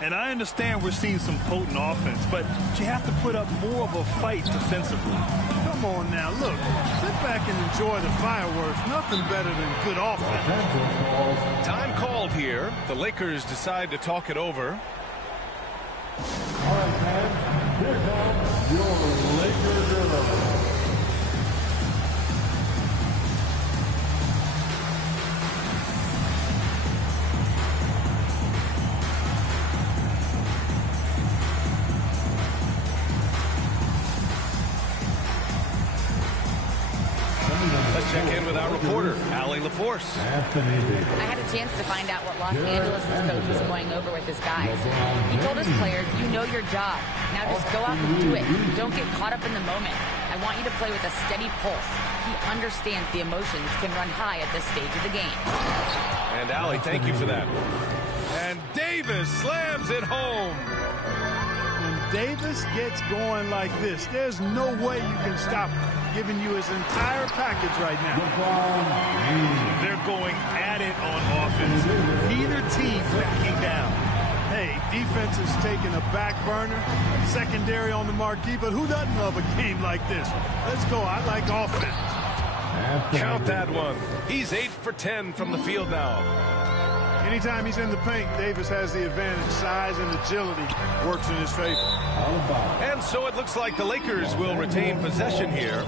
And I understand we're seeing some potent offense, but you have to put up more of a fight defensively. Come on now, look. Sit back and enjoy the fireworks. Nothing better than good offense. Time called here. The Lakers decide to talk it over. All right, fans. Here comes your Lakers rhythm. Let's check in with our reporter, Allie LaForce. I had a chance to find out what Los Angeles' coach was going over with his guys. He told his players, you know your job. Now just go out and do it. Don't get caught up in the moment. I want you to play with a steady pulse. He understands the emotions can run high at this stage of the game. And Allie, thank you for that. And Davis slams it home. When Davis gets going like this, there's no way you can stop him. Giving you his entire package right now. They're going at it on offense. Neither team backing down. Hey, defense is taking a back burner, secondary on the marquee, but who doesn't love a game like this? Let's go. I like offense. Count that one. He's 8 for 10 from the field now. Anytime he's in the paint, Davis has the advantage. Size and agility works in his favor. And so it looks like the Lakers will retain possession here.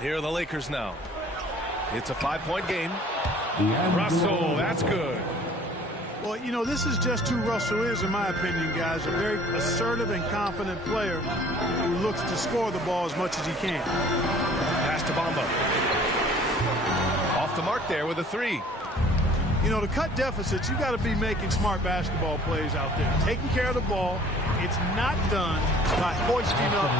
Here are the Lakers now. It's a 5-point game. Russell, that's good. Well, you know, this is just who Russell is, in my opinion, guys. A very assertive and confident player who looks to score the ball as much as he can. Pass to Bamba. Off the mark there with a three. You know, to cut deficits, you got to be making smart basketball plays out there. Taking care of the ball, It's not done by hoisting up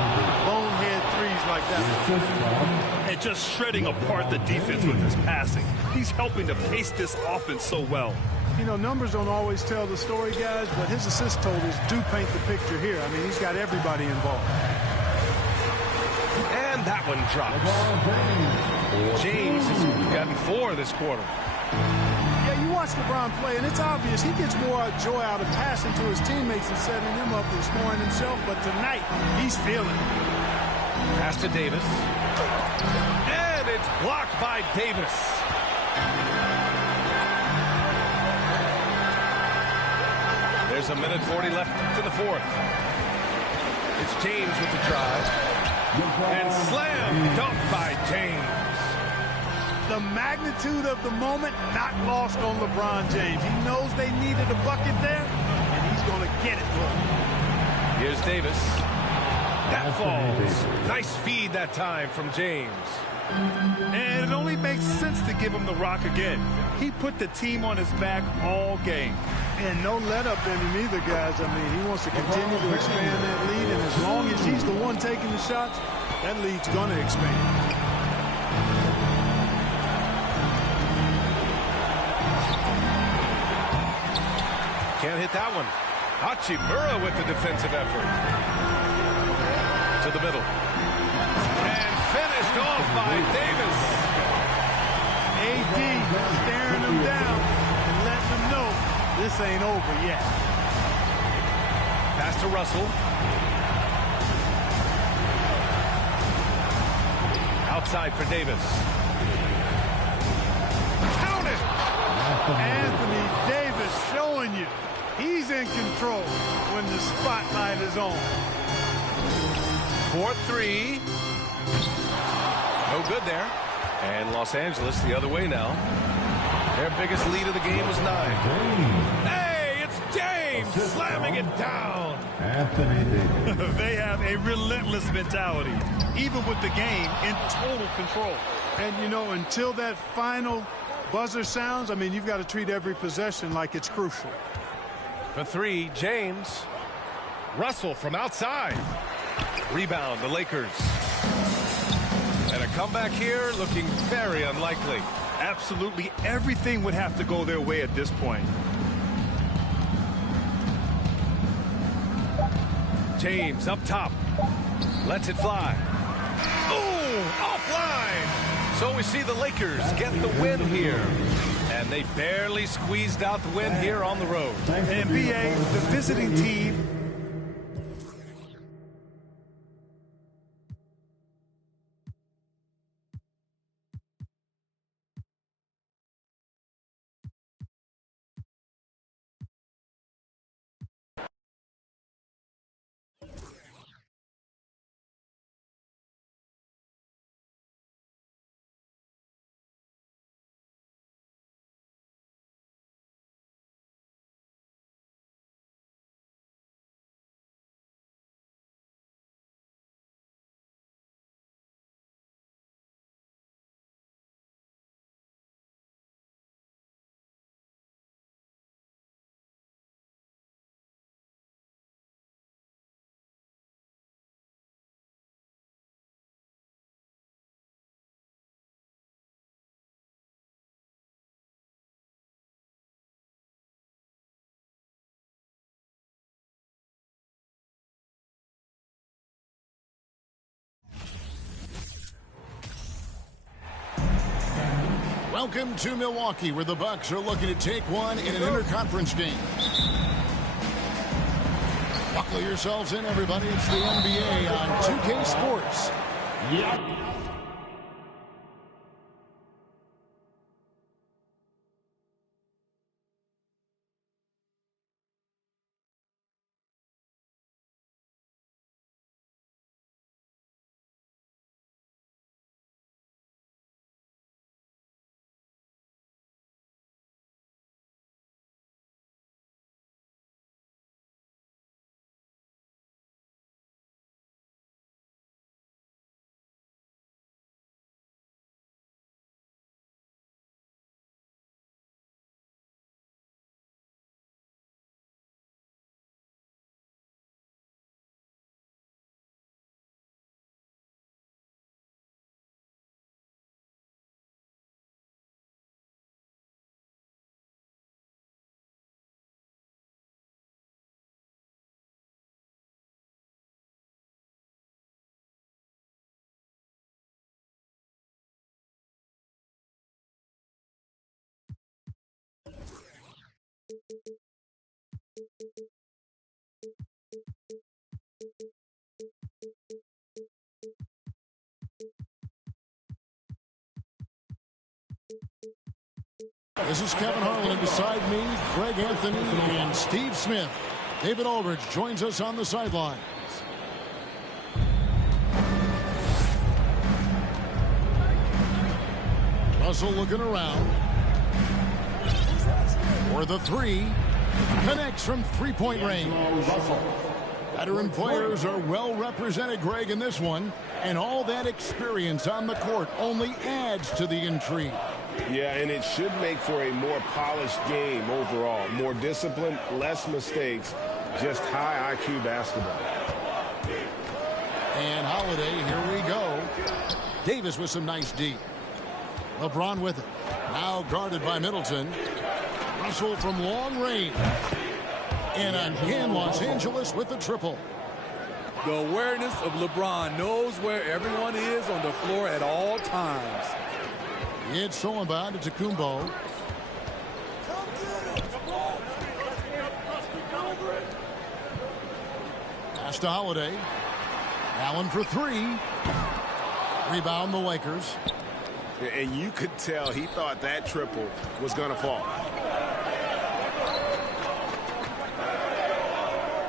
bonehead threes like that. And just shredding apart the defense with his passing. He's helping to pace this offense so well. You know, numbers don't always tell the story, guys, but his assist totals do paint the picture here. I mean, he's got everybody involved. And that one drops. James has gotten 4 this quarter. Yeah, you watch LeBron play, and it's obvious he gets more joy out of passing to his teammates and setting them up and scoring himself. But tonight, he's feeling it. Pass to Davis. And it's blocked by Davis. There's a minute 40 left to the fourth. It's James with the drive. And slam dunked by James. The magnitude of the moment not lost on LeBron James. He knows they needed a bucket there, and he's going to get it for them. Here's Davis. That falls. Nice feed that time from James. And it only makes sense to give him the rock again. He put the team on his back all game. And no let up in him either, guys. I mean, he wants to continue to expand that lead, and as long as he's the one taking the shots, that lead's going to expand. Can't hit that one. Hachimura with the defensive effort. To the middle. And finished off by Davis. AD staring him down and letting him know this ain't over yet. Pass to Russell. Outside for Davis. Count it! Anthony Davis showing you he's in control when the spotlight is on. 4-3. No good there. And Los Angeles the other way now. Their biggest lead of the game was 9. Hey, it's James slamming it down. Anthony Davis. They have a relentless mentality, even with the game in total control. And, you know, until that final buzzer sounds, I mean, you've got to treat every possession like it's crucial. For 3, James. Russell from outside. Rebound, the Lakers. And a comeback here looking very unlikely. Absolutely everything would have to go their way at this point. James up top. Lets it fly. Oh, offline. So we see the Lakers get the win here. And they barely squeezed out the win here on the road. And BA, the visiting team Welcome to Milwaukee, where the Bucks are looking to take one in an interconference game. Buckle yourselves in, everybody. It's the NBA on 2K Sports. Yep. This is Kevin Harlan, beside me, Greg Anthony and Steve Smith. David Aldridge joins us on the sidelines. Russell looking around. For the three. Connects from three-point range. Veteran players are well represented, Greg, in this one. And all that experience on the court only adds to the intrigue. Yeah, and it should make for a more polished game overall. More discipline, less mistakes, just high IQ basketball. And Holiday, here we go. Davis with some nice D. LeBron with it. Now guarded by Middleton. Russell from long range. And again, Los Angeles with the triple. The awareness of LeBron, knows where everyone is on the floor at all times. It's thrown by to Tacumbo. Pass to Holiday. Allen for three. Rebound the Lakers. And you could tell he thought that triple was going to fall.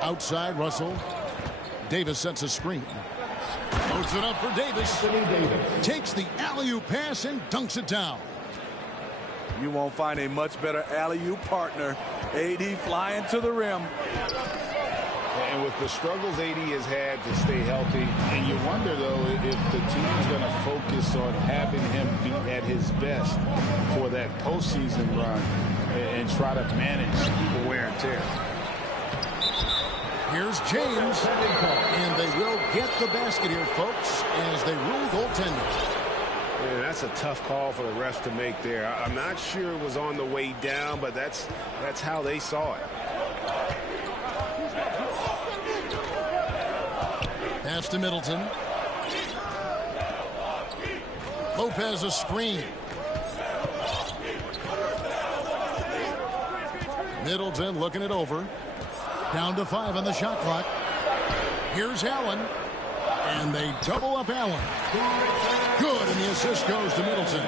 Outside Russell. Davis sets a screen. Loads it up for Davis. Takes the alley-oop pass and dunks it down. You won't find a much better alley-oop partner. AD flying to the rim. And with the struggles AD has had to stay healthy, and you wonder, though, if the team's going to focus on having him be at his best for that postseason run and try to manage the wear and tear. Here's James, and they will get the basket here, folks, as they rule goaltending. Yeah, that's a tough call for the refs to make there. I'm not sure it was on the way down, but that's how they saw it. Pass to Middleton. Lopez a screen. Middleton looking it over. Down to 5 on the shot clock. Here's Allen. And they double up Allen. Good, and the assist goes to Middleton.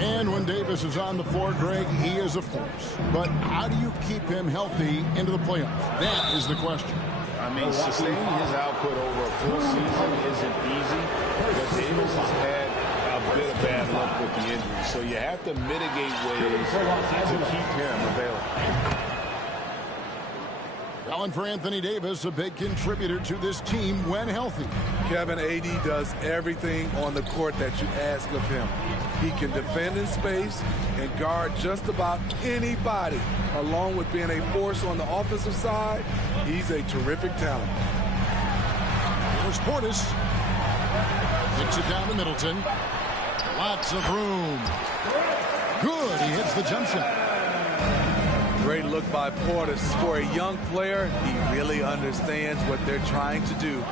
And when Davis is on the floor, Greg, he is a force. But how do you keep him healthy into the playoffs? That is the question. I mean, sustaining his output over a full season isn't easy. But Davis has had a bit of bad luck with the injury. So you have to mitigate ways to keep him available. Allen for Anthony Davis, a big contributor to this team when healthy. Kevin, AD does everything on the court that you ask of him. He can defend in space and guard just about anybody. Along with being a force on the offensive side, he's a terrific talent. Here's Portis. Kicks it down to Middleton. Lots of room. Good, he hits the jump shot. Great look by Portis. For a young player, he really understands what they're trying to do.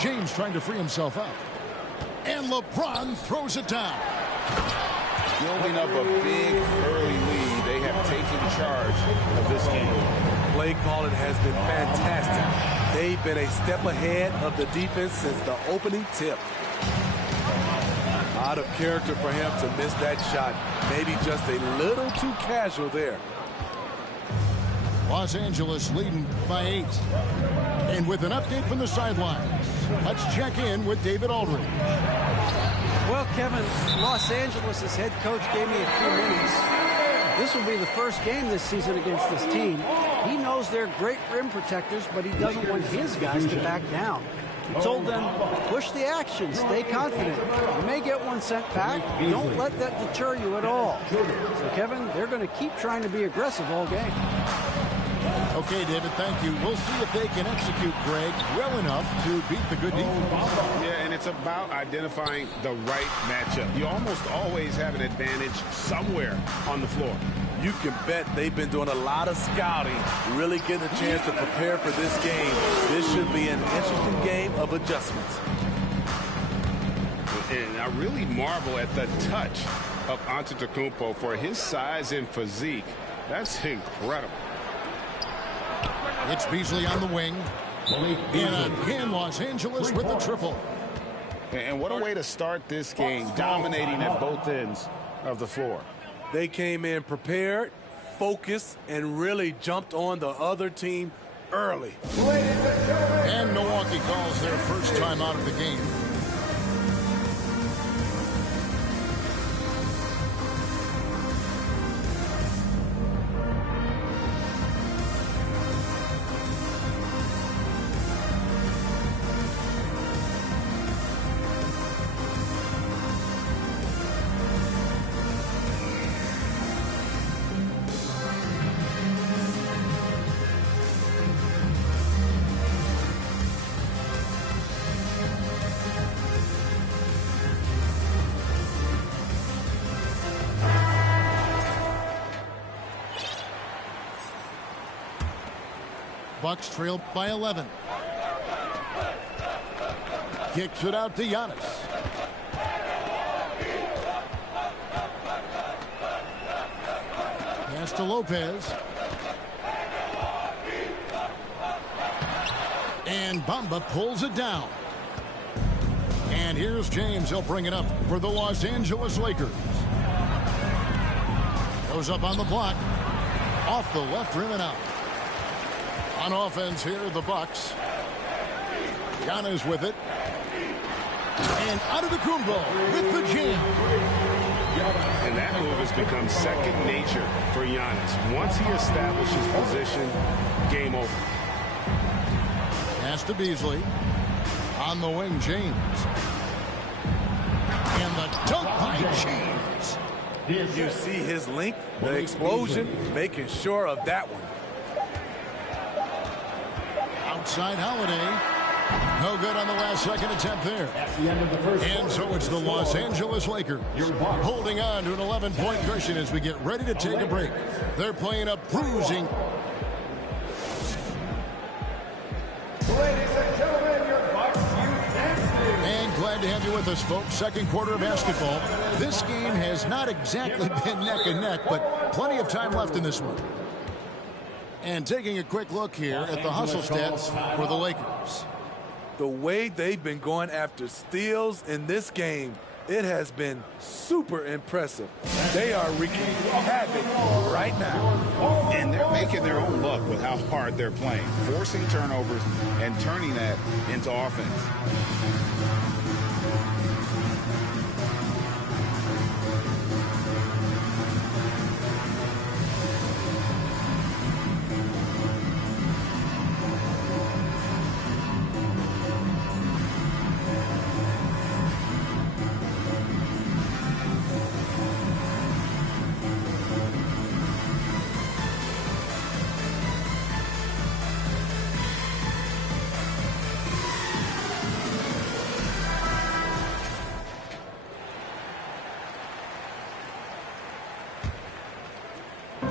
James trying to free himself up. And LeBron throws it down. Building up a big early lead, they have taken charge of this game. Play calling has been fantastic. They've been a step ahead of the defense since the opening tip. Out of character for him to miss that shot. Maybe just a little too casual there. Los Angeles leading by 8. And with an update from the sidelines, let's check in with David Aldridge. Well, Kevin, Los Angeles' head coach gave me a few minutes. This will be the first game this season against this team. He knows they're great rim protectors, but he doesn't want his guys to back down. He told them, push the action, stay confident. You may get one sent back. Don't let that deter you at all. So, Kevin, they're going to keep trying to be aggressive all game. Okay, David, thank you. We'll see if they can execute, Greg, well enough to beat the good defense. Yeah, and it's about identifying the right matchup. You almost always have an advantage somewhere on the floor. You can bet they've been doing a lot of scouting, really getting a chance to prepare for this game. This should be an interesting game of adjustments. And I really marvel at the touch of Antetokounmpo for his size and physique. That's incredible. It's Beasley on the wing. And again, Los Angeles with the triple. And what a way to start this game, dominating at both ends of the floor. They came in prepared, focused, and really jumped on the other team early. And Milwaukee calls their first time out of the game. Bucks trail by 11. Kicks it out to Giannis. Pass to Lopez. And Bamba pulls it down. And here's James. He'll bring it up for the Los Angeles Lakers. Goes up on the block. Off the left rim and out. On offense here, the Bucks. Giannis with it. And out of the Kumbo with the jam. And that move has become second nature for Giannis. Once he establishes position, game over. Pass to Beasley. On the wing, James. And the dunk by James. You see his length, the explosion, making sure of that one. Outside Holiday. No good on the last second attempt there. And so it's the Los Angeles Lakers holding on to an 11-point cushion as we get ready to take a break. They're playing a bruising. Ladies and gentlemen, your Bucks Youth Dance League. And glad to have you with us, folks. Second quarter of basketball. This game has not exactly been neck and neck, but plenty of time left in this one. And taking a quick look here at the hustle stats for the Lakers. The way they've been going after steals in this game, it has been super impressive. They are wreaking havoc right now. And they're making their own luck with how hard they're playing, forcing turnovers and turning that into offense.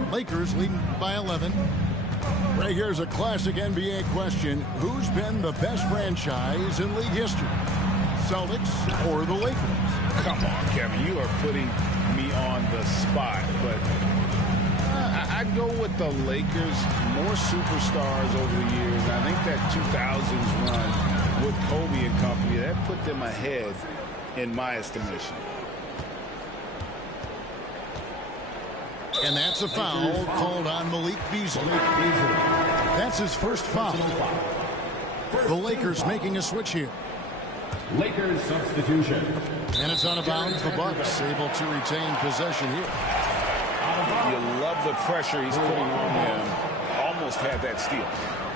Lakers leading by 11. Right here's a classic NBA question. Who's been the best franchise in league history? Celtics or the Lakers? Come on, Kevin. You are putting me on the spot. But I'd go with the Lakers. More superstars over the years. I think that 2000s run with Kobe and company, that put them ahead in my estimation. And that's a foul called on Malik Beasley. That's his first foul. The Lakers making a switch here. Lakers substitution. And it's out of bounds. The Bucks able to retain possession here. You love the pressure he's putting on him. Almost had that steal.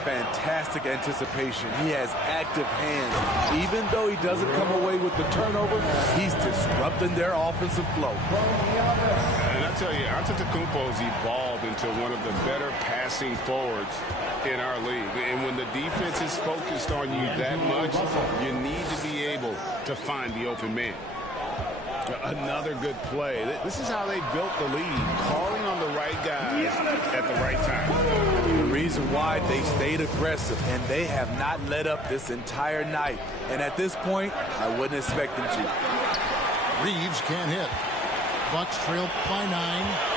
Fantastic anticipation. He has active hands. Even though he doesn't come away with the turnover, he's disrupting their offensive flow. And I tell you, Antetokounmpo's evolved into one of the better passing forwards in our league. And when the defense is focused on you that much, you need to be able to find the open man. Another good play. This is how they built the lead, calling on the right guys at the right time. The reason why they stayed aggressive, and they have not let up this entire night. And at this point, I wouldn't expect them to. Reeves can't hit. Bucks trail by 9.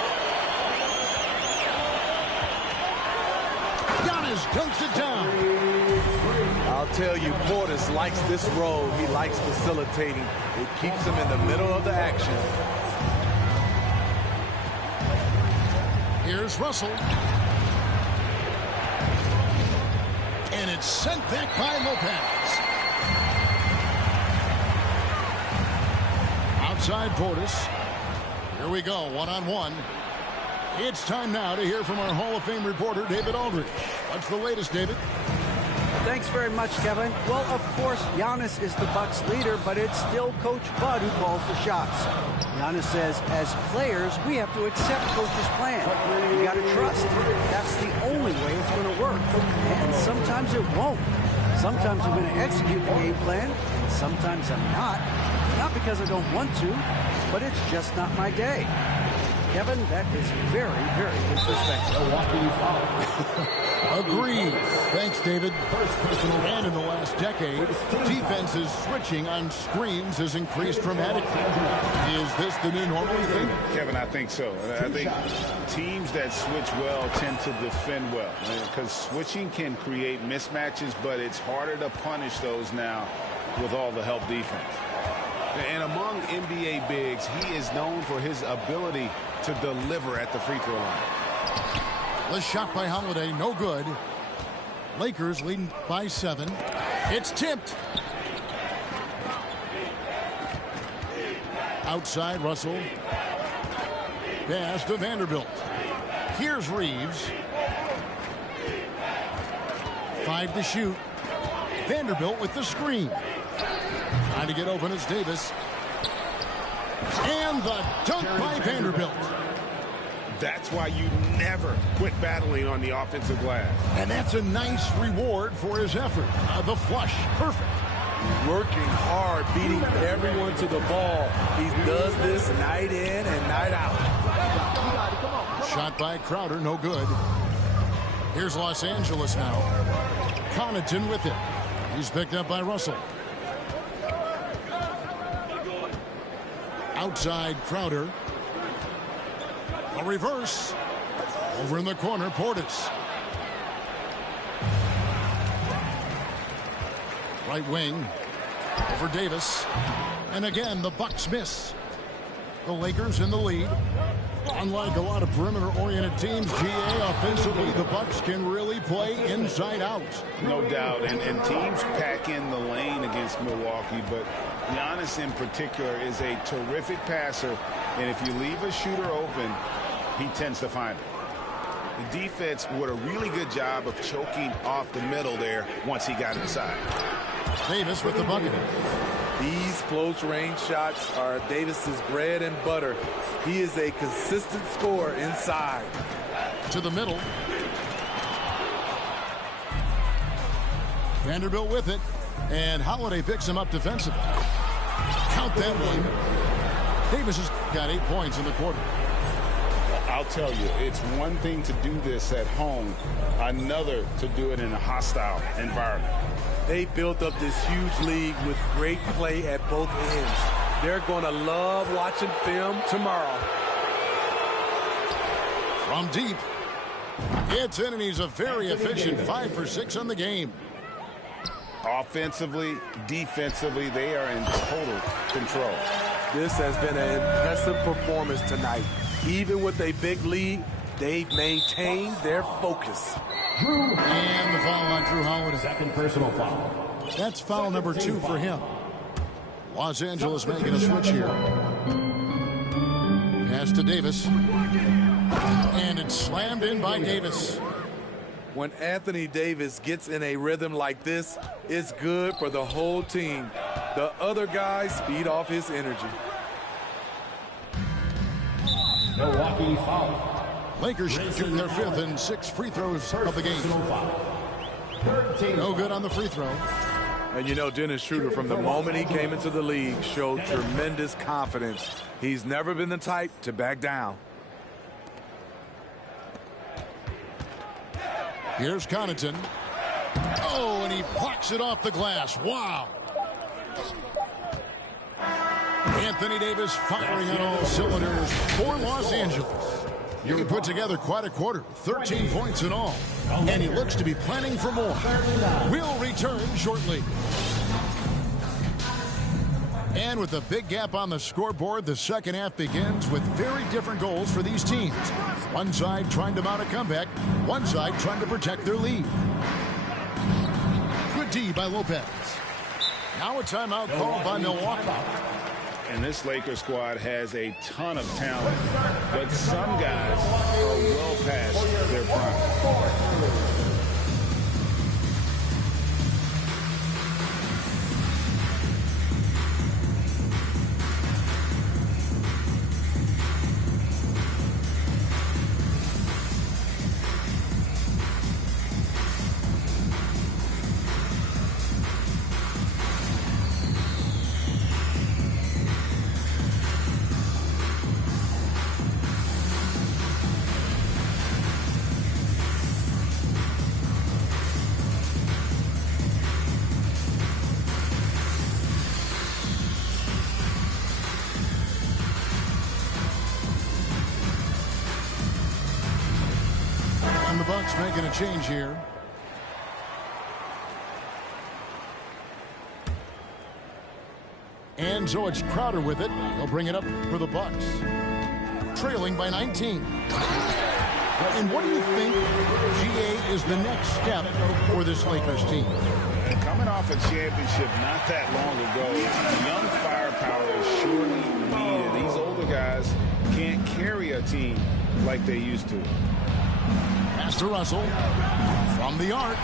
Davis dunks it down. I'll tell you, Portis likes this role. He likes facilitating. It keeps him in the middle of the action. Here's Russell. And it's sent back by Lopez. Outside Portis. Here we go, one-on-one. It's time now to hear from our Hall of Fame reporter, David Aldridge. What's the latest, David? Thanks very much, Kevin. Well, of course, Giannis is the Bucks leader, but it's still Coach Bud who calls the shots. Giannis says, as players, we have to accept Coach's plan. You got to trust. That's the only way it's going to work. And sometimes it won't. Sometimes I'm going to execute the game plan, and sometimes I'm not. Not because I don't want to, but it's just not my day. Kevin, that is very, very good perspective. Agreed. Thanks, David. And in the last decade, defenses switching on screens has increased dramatically. Is this the new normal, you think? Kevin, I think so. I think teams that switch well tend to defend well, because switching can create mismatches, but it's harder to punish those now with all the help defense. And among NBA bigs, he is known for his ability to deliver at the free throw line. The shot by Holiday, no good. Lakers leading by 7. It's tipped. Outside, Russell. Pass to Vanderbilt. Here's Reeves. 5 to shoot. Vanderbilt with the screen. Trying to get open is Davis. And the dunk by Vanderbilt. That's why you never quit battling on the offensive glass. And that's a nice reward for his effort. The flush, perfect. Working hard, beating everyone to the ball. He does this night in and night out. Shot by Crowder, no good. Here's Los Angeles now. Connaughton with it. He's picked up by Russell. Outside Crowder. A reverse. Over in the corner, Portis. Right wing. Over Davis. And again, the Bucks miss. The Lakers in the lead. Unlike a lot of perimeter-oriented teams, GA, offensively, the Bucks can really play inside out. No doubt, and teams pack in the lane against Milwaukee, but Giannis in particular is a terrific passer, and if you leave a shooter open, he tends to find it. The defense did a really good job of choking off the middle there once he got inside. Davis with the bucket. These close-range shots are Davis's bread and butter. He is a consistent scorer inside. To the middle. Vanderbilt with it. And Holiday picks him up defensively. Count that one. Davis has got 8 points in the quarter. I'll tell you, it's one thing to do this at home, another to do it in a hostile environment. They built up this huge league with great play at both ends. They're going to love watching film tomorrow. From deep, it's in, and he's a very efficient 5 for 6 on the game. Offensively, defensively, they are in total control. This has been an impressive performance tonight. Even with a big lead, they've maintained their focus. And the foul on Drew Holiday. Second personal foul. That's foul number 2 for him. Los Angeles making a switch here. Pass to Davis. And it's slammed in by Davis. When Anthony Davis gets in a rhythm like this, it's good for the whole team. The other guys feed off his energy. Milwaukee foul. Lakers shooting their 5th and 6th free throws of the game. No good on the free throw. And you know, Dennis Schroeder, from the moment he came into the league, showed tremendous confidence. He's never been the type to back down. Here's Connaughton. Oh, and he blocks it off the glass. Wow. Anthony Davis firing on all cylinders for Los Angeles. He put together quite a quarter, 13 points in all. And he looks to be planning for more. We'll return shortly. And with a big gap on the scoreboard, the second half begins with very different goals for these teams. One side trying to mount a comeback, one side trying to protect their lead. Good D by Lopez. Now a timeout called by Milwaukee. And this Lakers squad has a ton of talent, but some guys are well past their prime. Making a change here. And so it's Crowder with it. He'll bring it up for the Bucks. Trailing by 19. And what do you think, GA, is the next step for this Lakers team? Coming off a championship not that long ago, young firepower is surely needed. These older guys can't carry a team like they used to. Pass to Russell from the arc.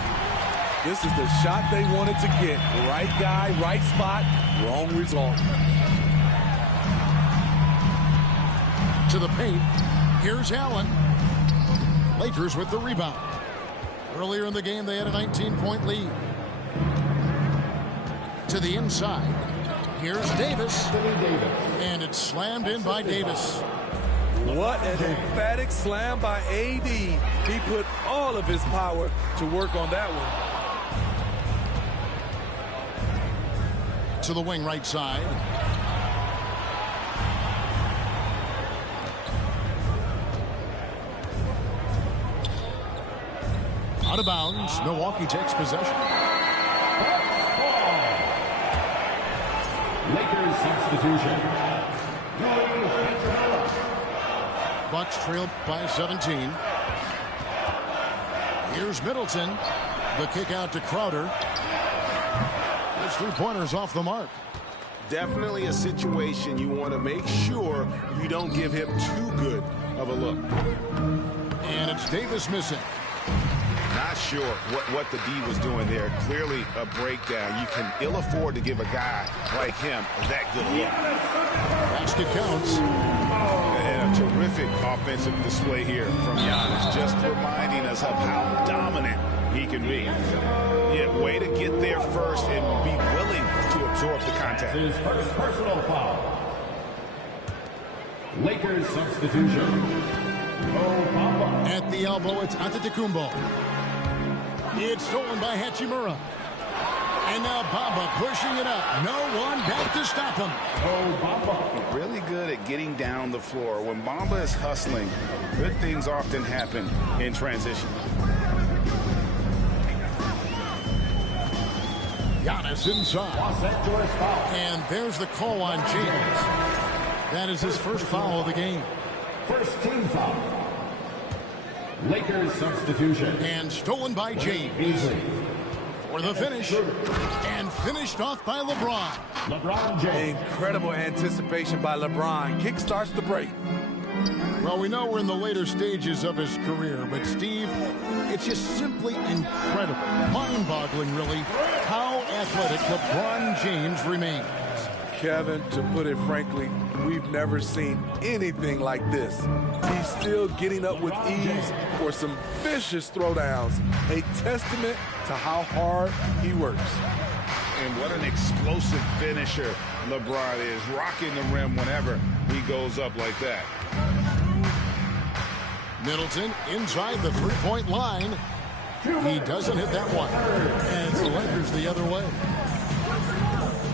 This is the shot they wanted to get. Right guy, right spot, wrong result. To the paint. Here's Allen. Lakers with the rebound. Earlier in the game, they had a 19-point lead. To the inside. Here's Davis. And it's slammed in by Davis. What an emphatic slam by AD. He put all of his power to work on that one. To the wing right side. Out of bounds. Milwaukee takes possession. Lakers substitution. Bucks trail by 17. Here's Middleton. The kick out to Crowder. Those three-pointers off the mark. Definitely a situation you want to make sure you don't give him too good of a look. And it's Davis missing. Not sure what the D was doing there. Clearly a breakdown. You can ill afford to give a guy like him that good a look. Basket counts. And a terrific offensive display here from Giannis, just reminding us of how dominant he can be. Yeah, way to get there first and be willing to absorb the contact. His first personal foul. Lakers substitution. At the elbow, it's Antetokounmpo. It's stolen by Hachimura. And now Bamba pushing it up. No one back to stop him. Really good at getting down the floor. When Bamba is hustling, good things often happen in transition. Giannis inside. And there's the call on James. That is his first foul of the game. First team foul. Lakers substitution. And stolen by James. For the finish. And finished off by LeBron. LeBron James. Incredible anticipation by LeBron. Kick starts the break. Well, we know we're in the later stages of his career, but Steve, it's just simply incredible, mind-boggling really, how athletic LeBron James remains. Kevin, to put it frankly, we've never seen anything like this. He's still getting up with ease for some vicious throwdowns, a testament to how hard he works. And what an explosive finisher LeBron is, rocking the rim whenever he goes up like that. Middleton inside the three-point line. He doesn't hit that one. And it's the Lakers the other way.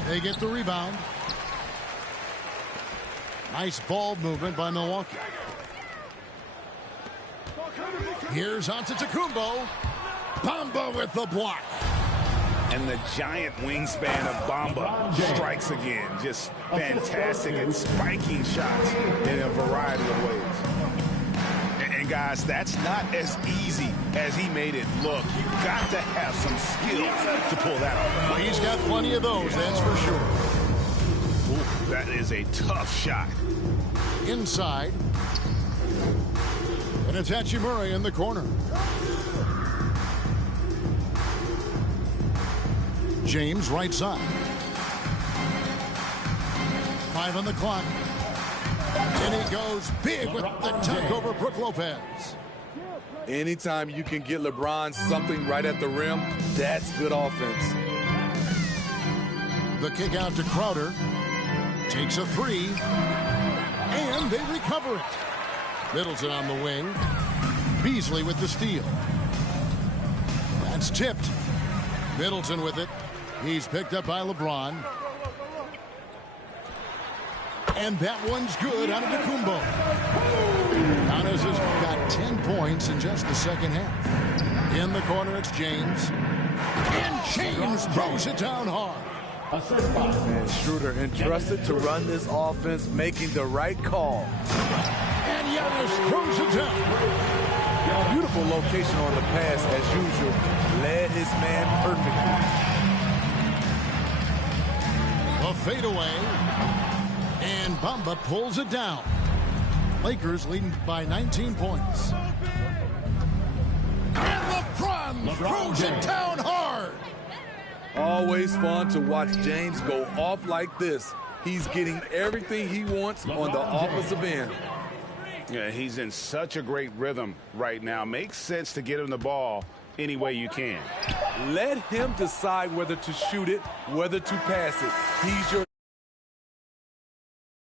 They get the rebound. Nice ball movement by Milwaukee. Here's Antetokounmpo. Bamba with the block. And the giant wingspan of Bamba strikes again. Just fantastic at spiking shots in a variety of ways. And guys, that's not as easy as he made it look. You've got to have some skill to pull that off. Well, he's got plenty of those, that's for sure. Ooh, that is a tough shot. Inside. And it's Hachimura in the corner. James right side. 5 on the clock. And he goes big with the dunk over Brook Lopez. Anytime you can get LeBron something right at the rim, that's good offense. The kick out to Crowder. Takes a 3. And they recover it. Middleton on the wing. Beasley with the steal. That's tipped. Middleton with it. He's picked up by LeBron. And that one's good out of Antetokounmpo. Giannis has got 10 points in just the second half. In the corner, it's James. And James throws it down hard. And Schroeder entrusted to run this offense, making the right call. And Giannis throws it down. Beautiful location on the pass, as usual. Led his man perfectly. A fadeaway. And Bamba pulls it down. Lakers leading by 19 points. And LeBron throws it down hard. Always fun to watch James go off like this. He's getting everything he wants on the offensive end. Yeah, he's in such a great rhythm right now. Makes sense to get him the ball any way you can. Let him decide whether to shoot it, whether to pass it. He's your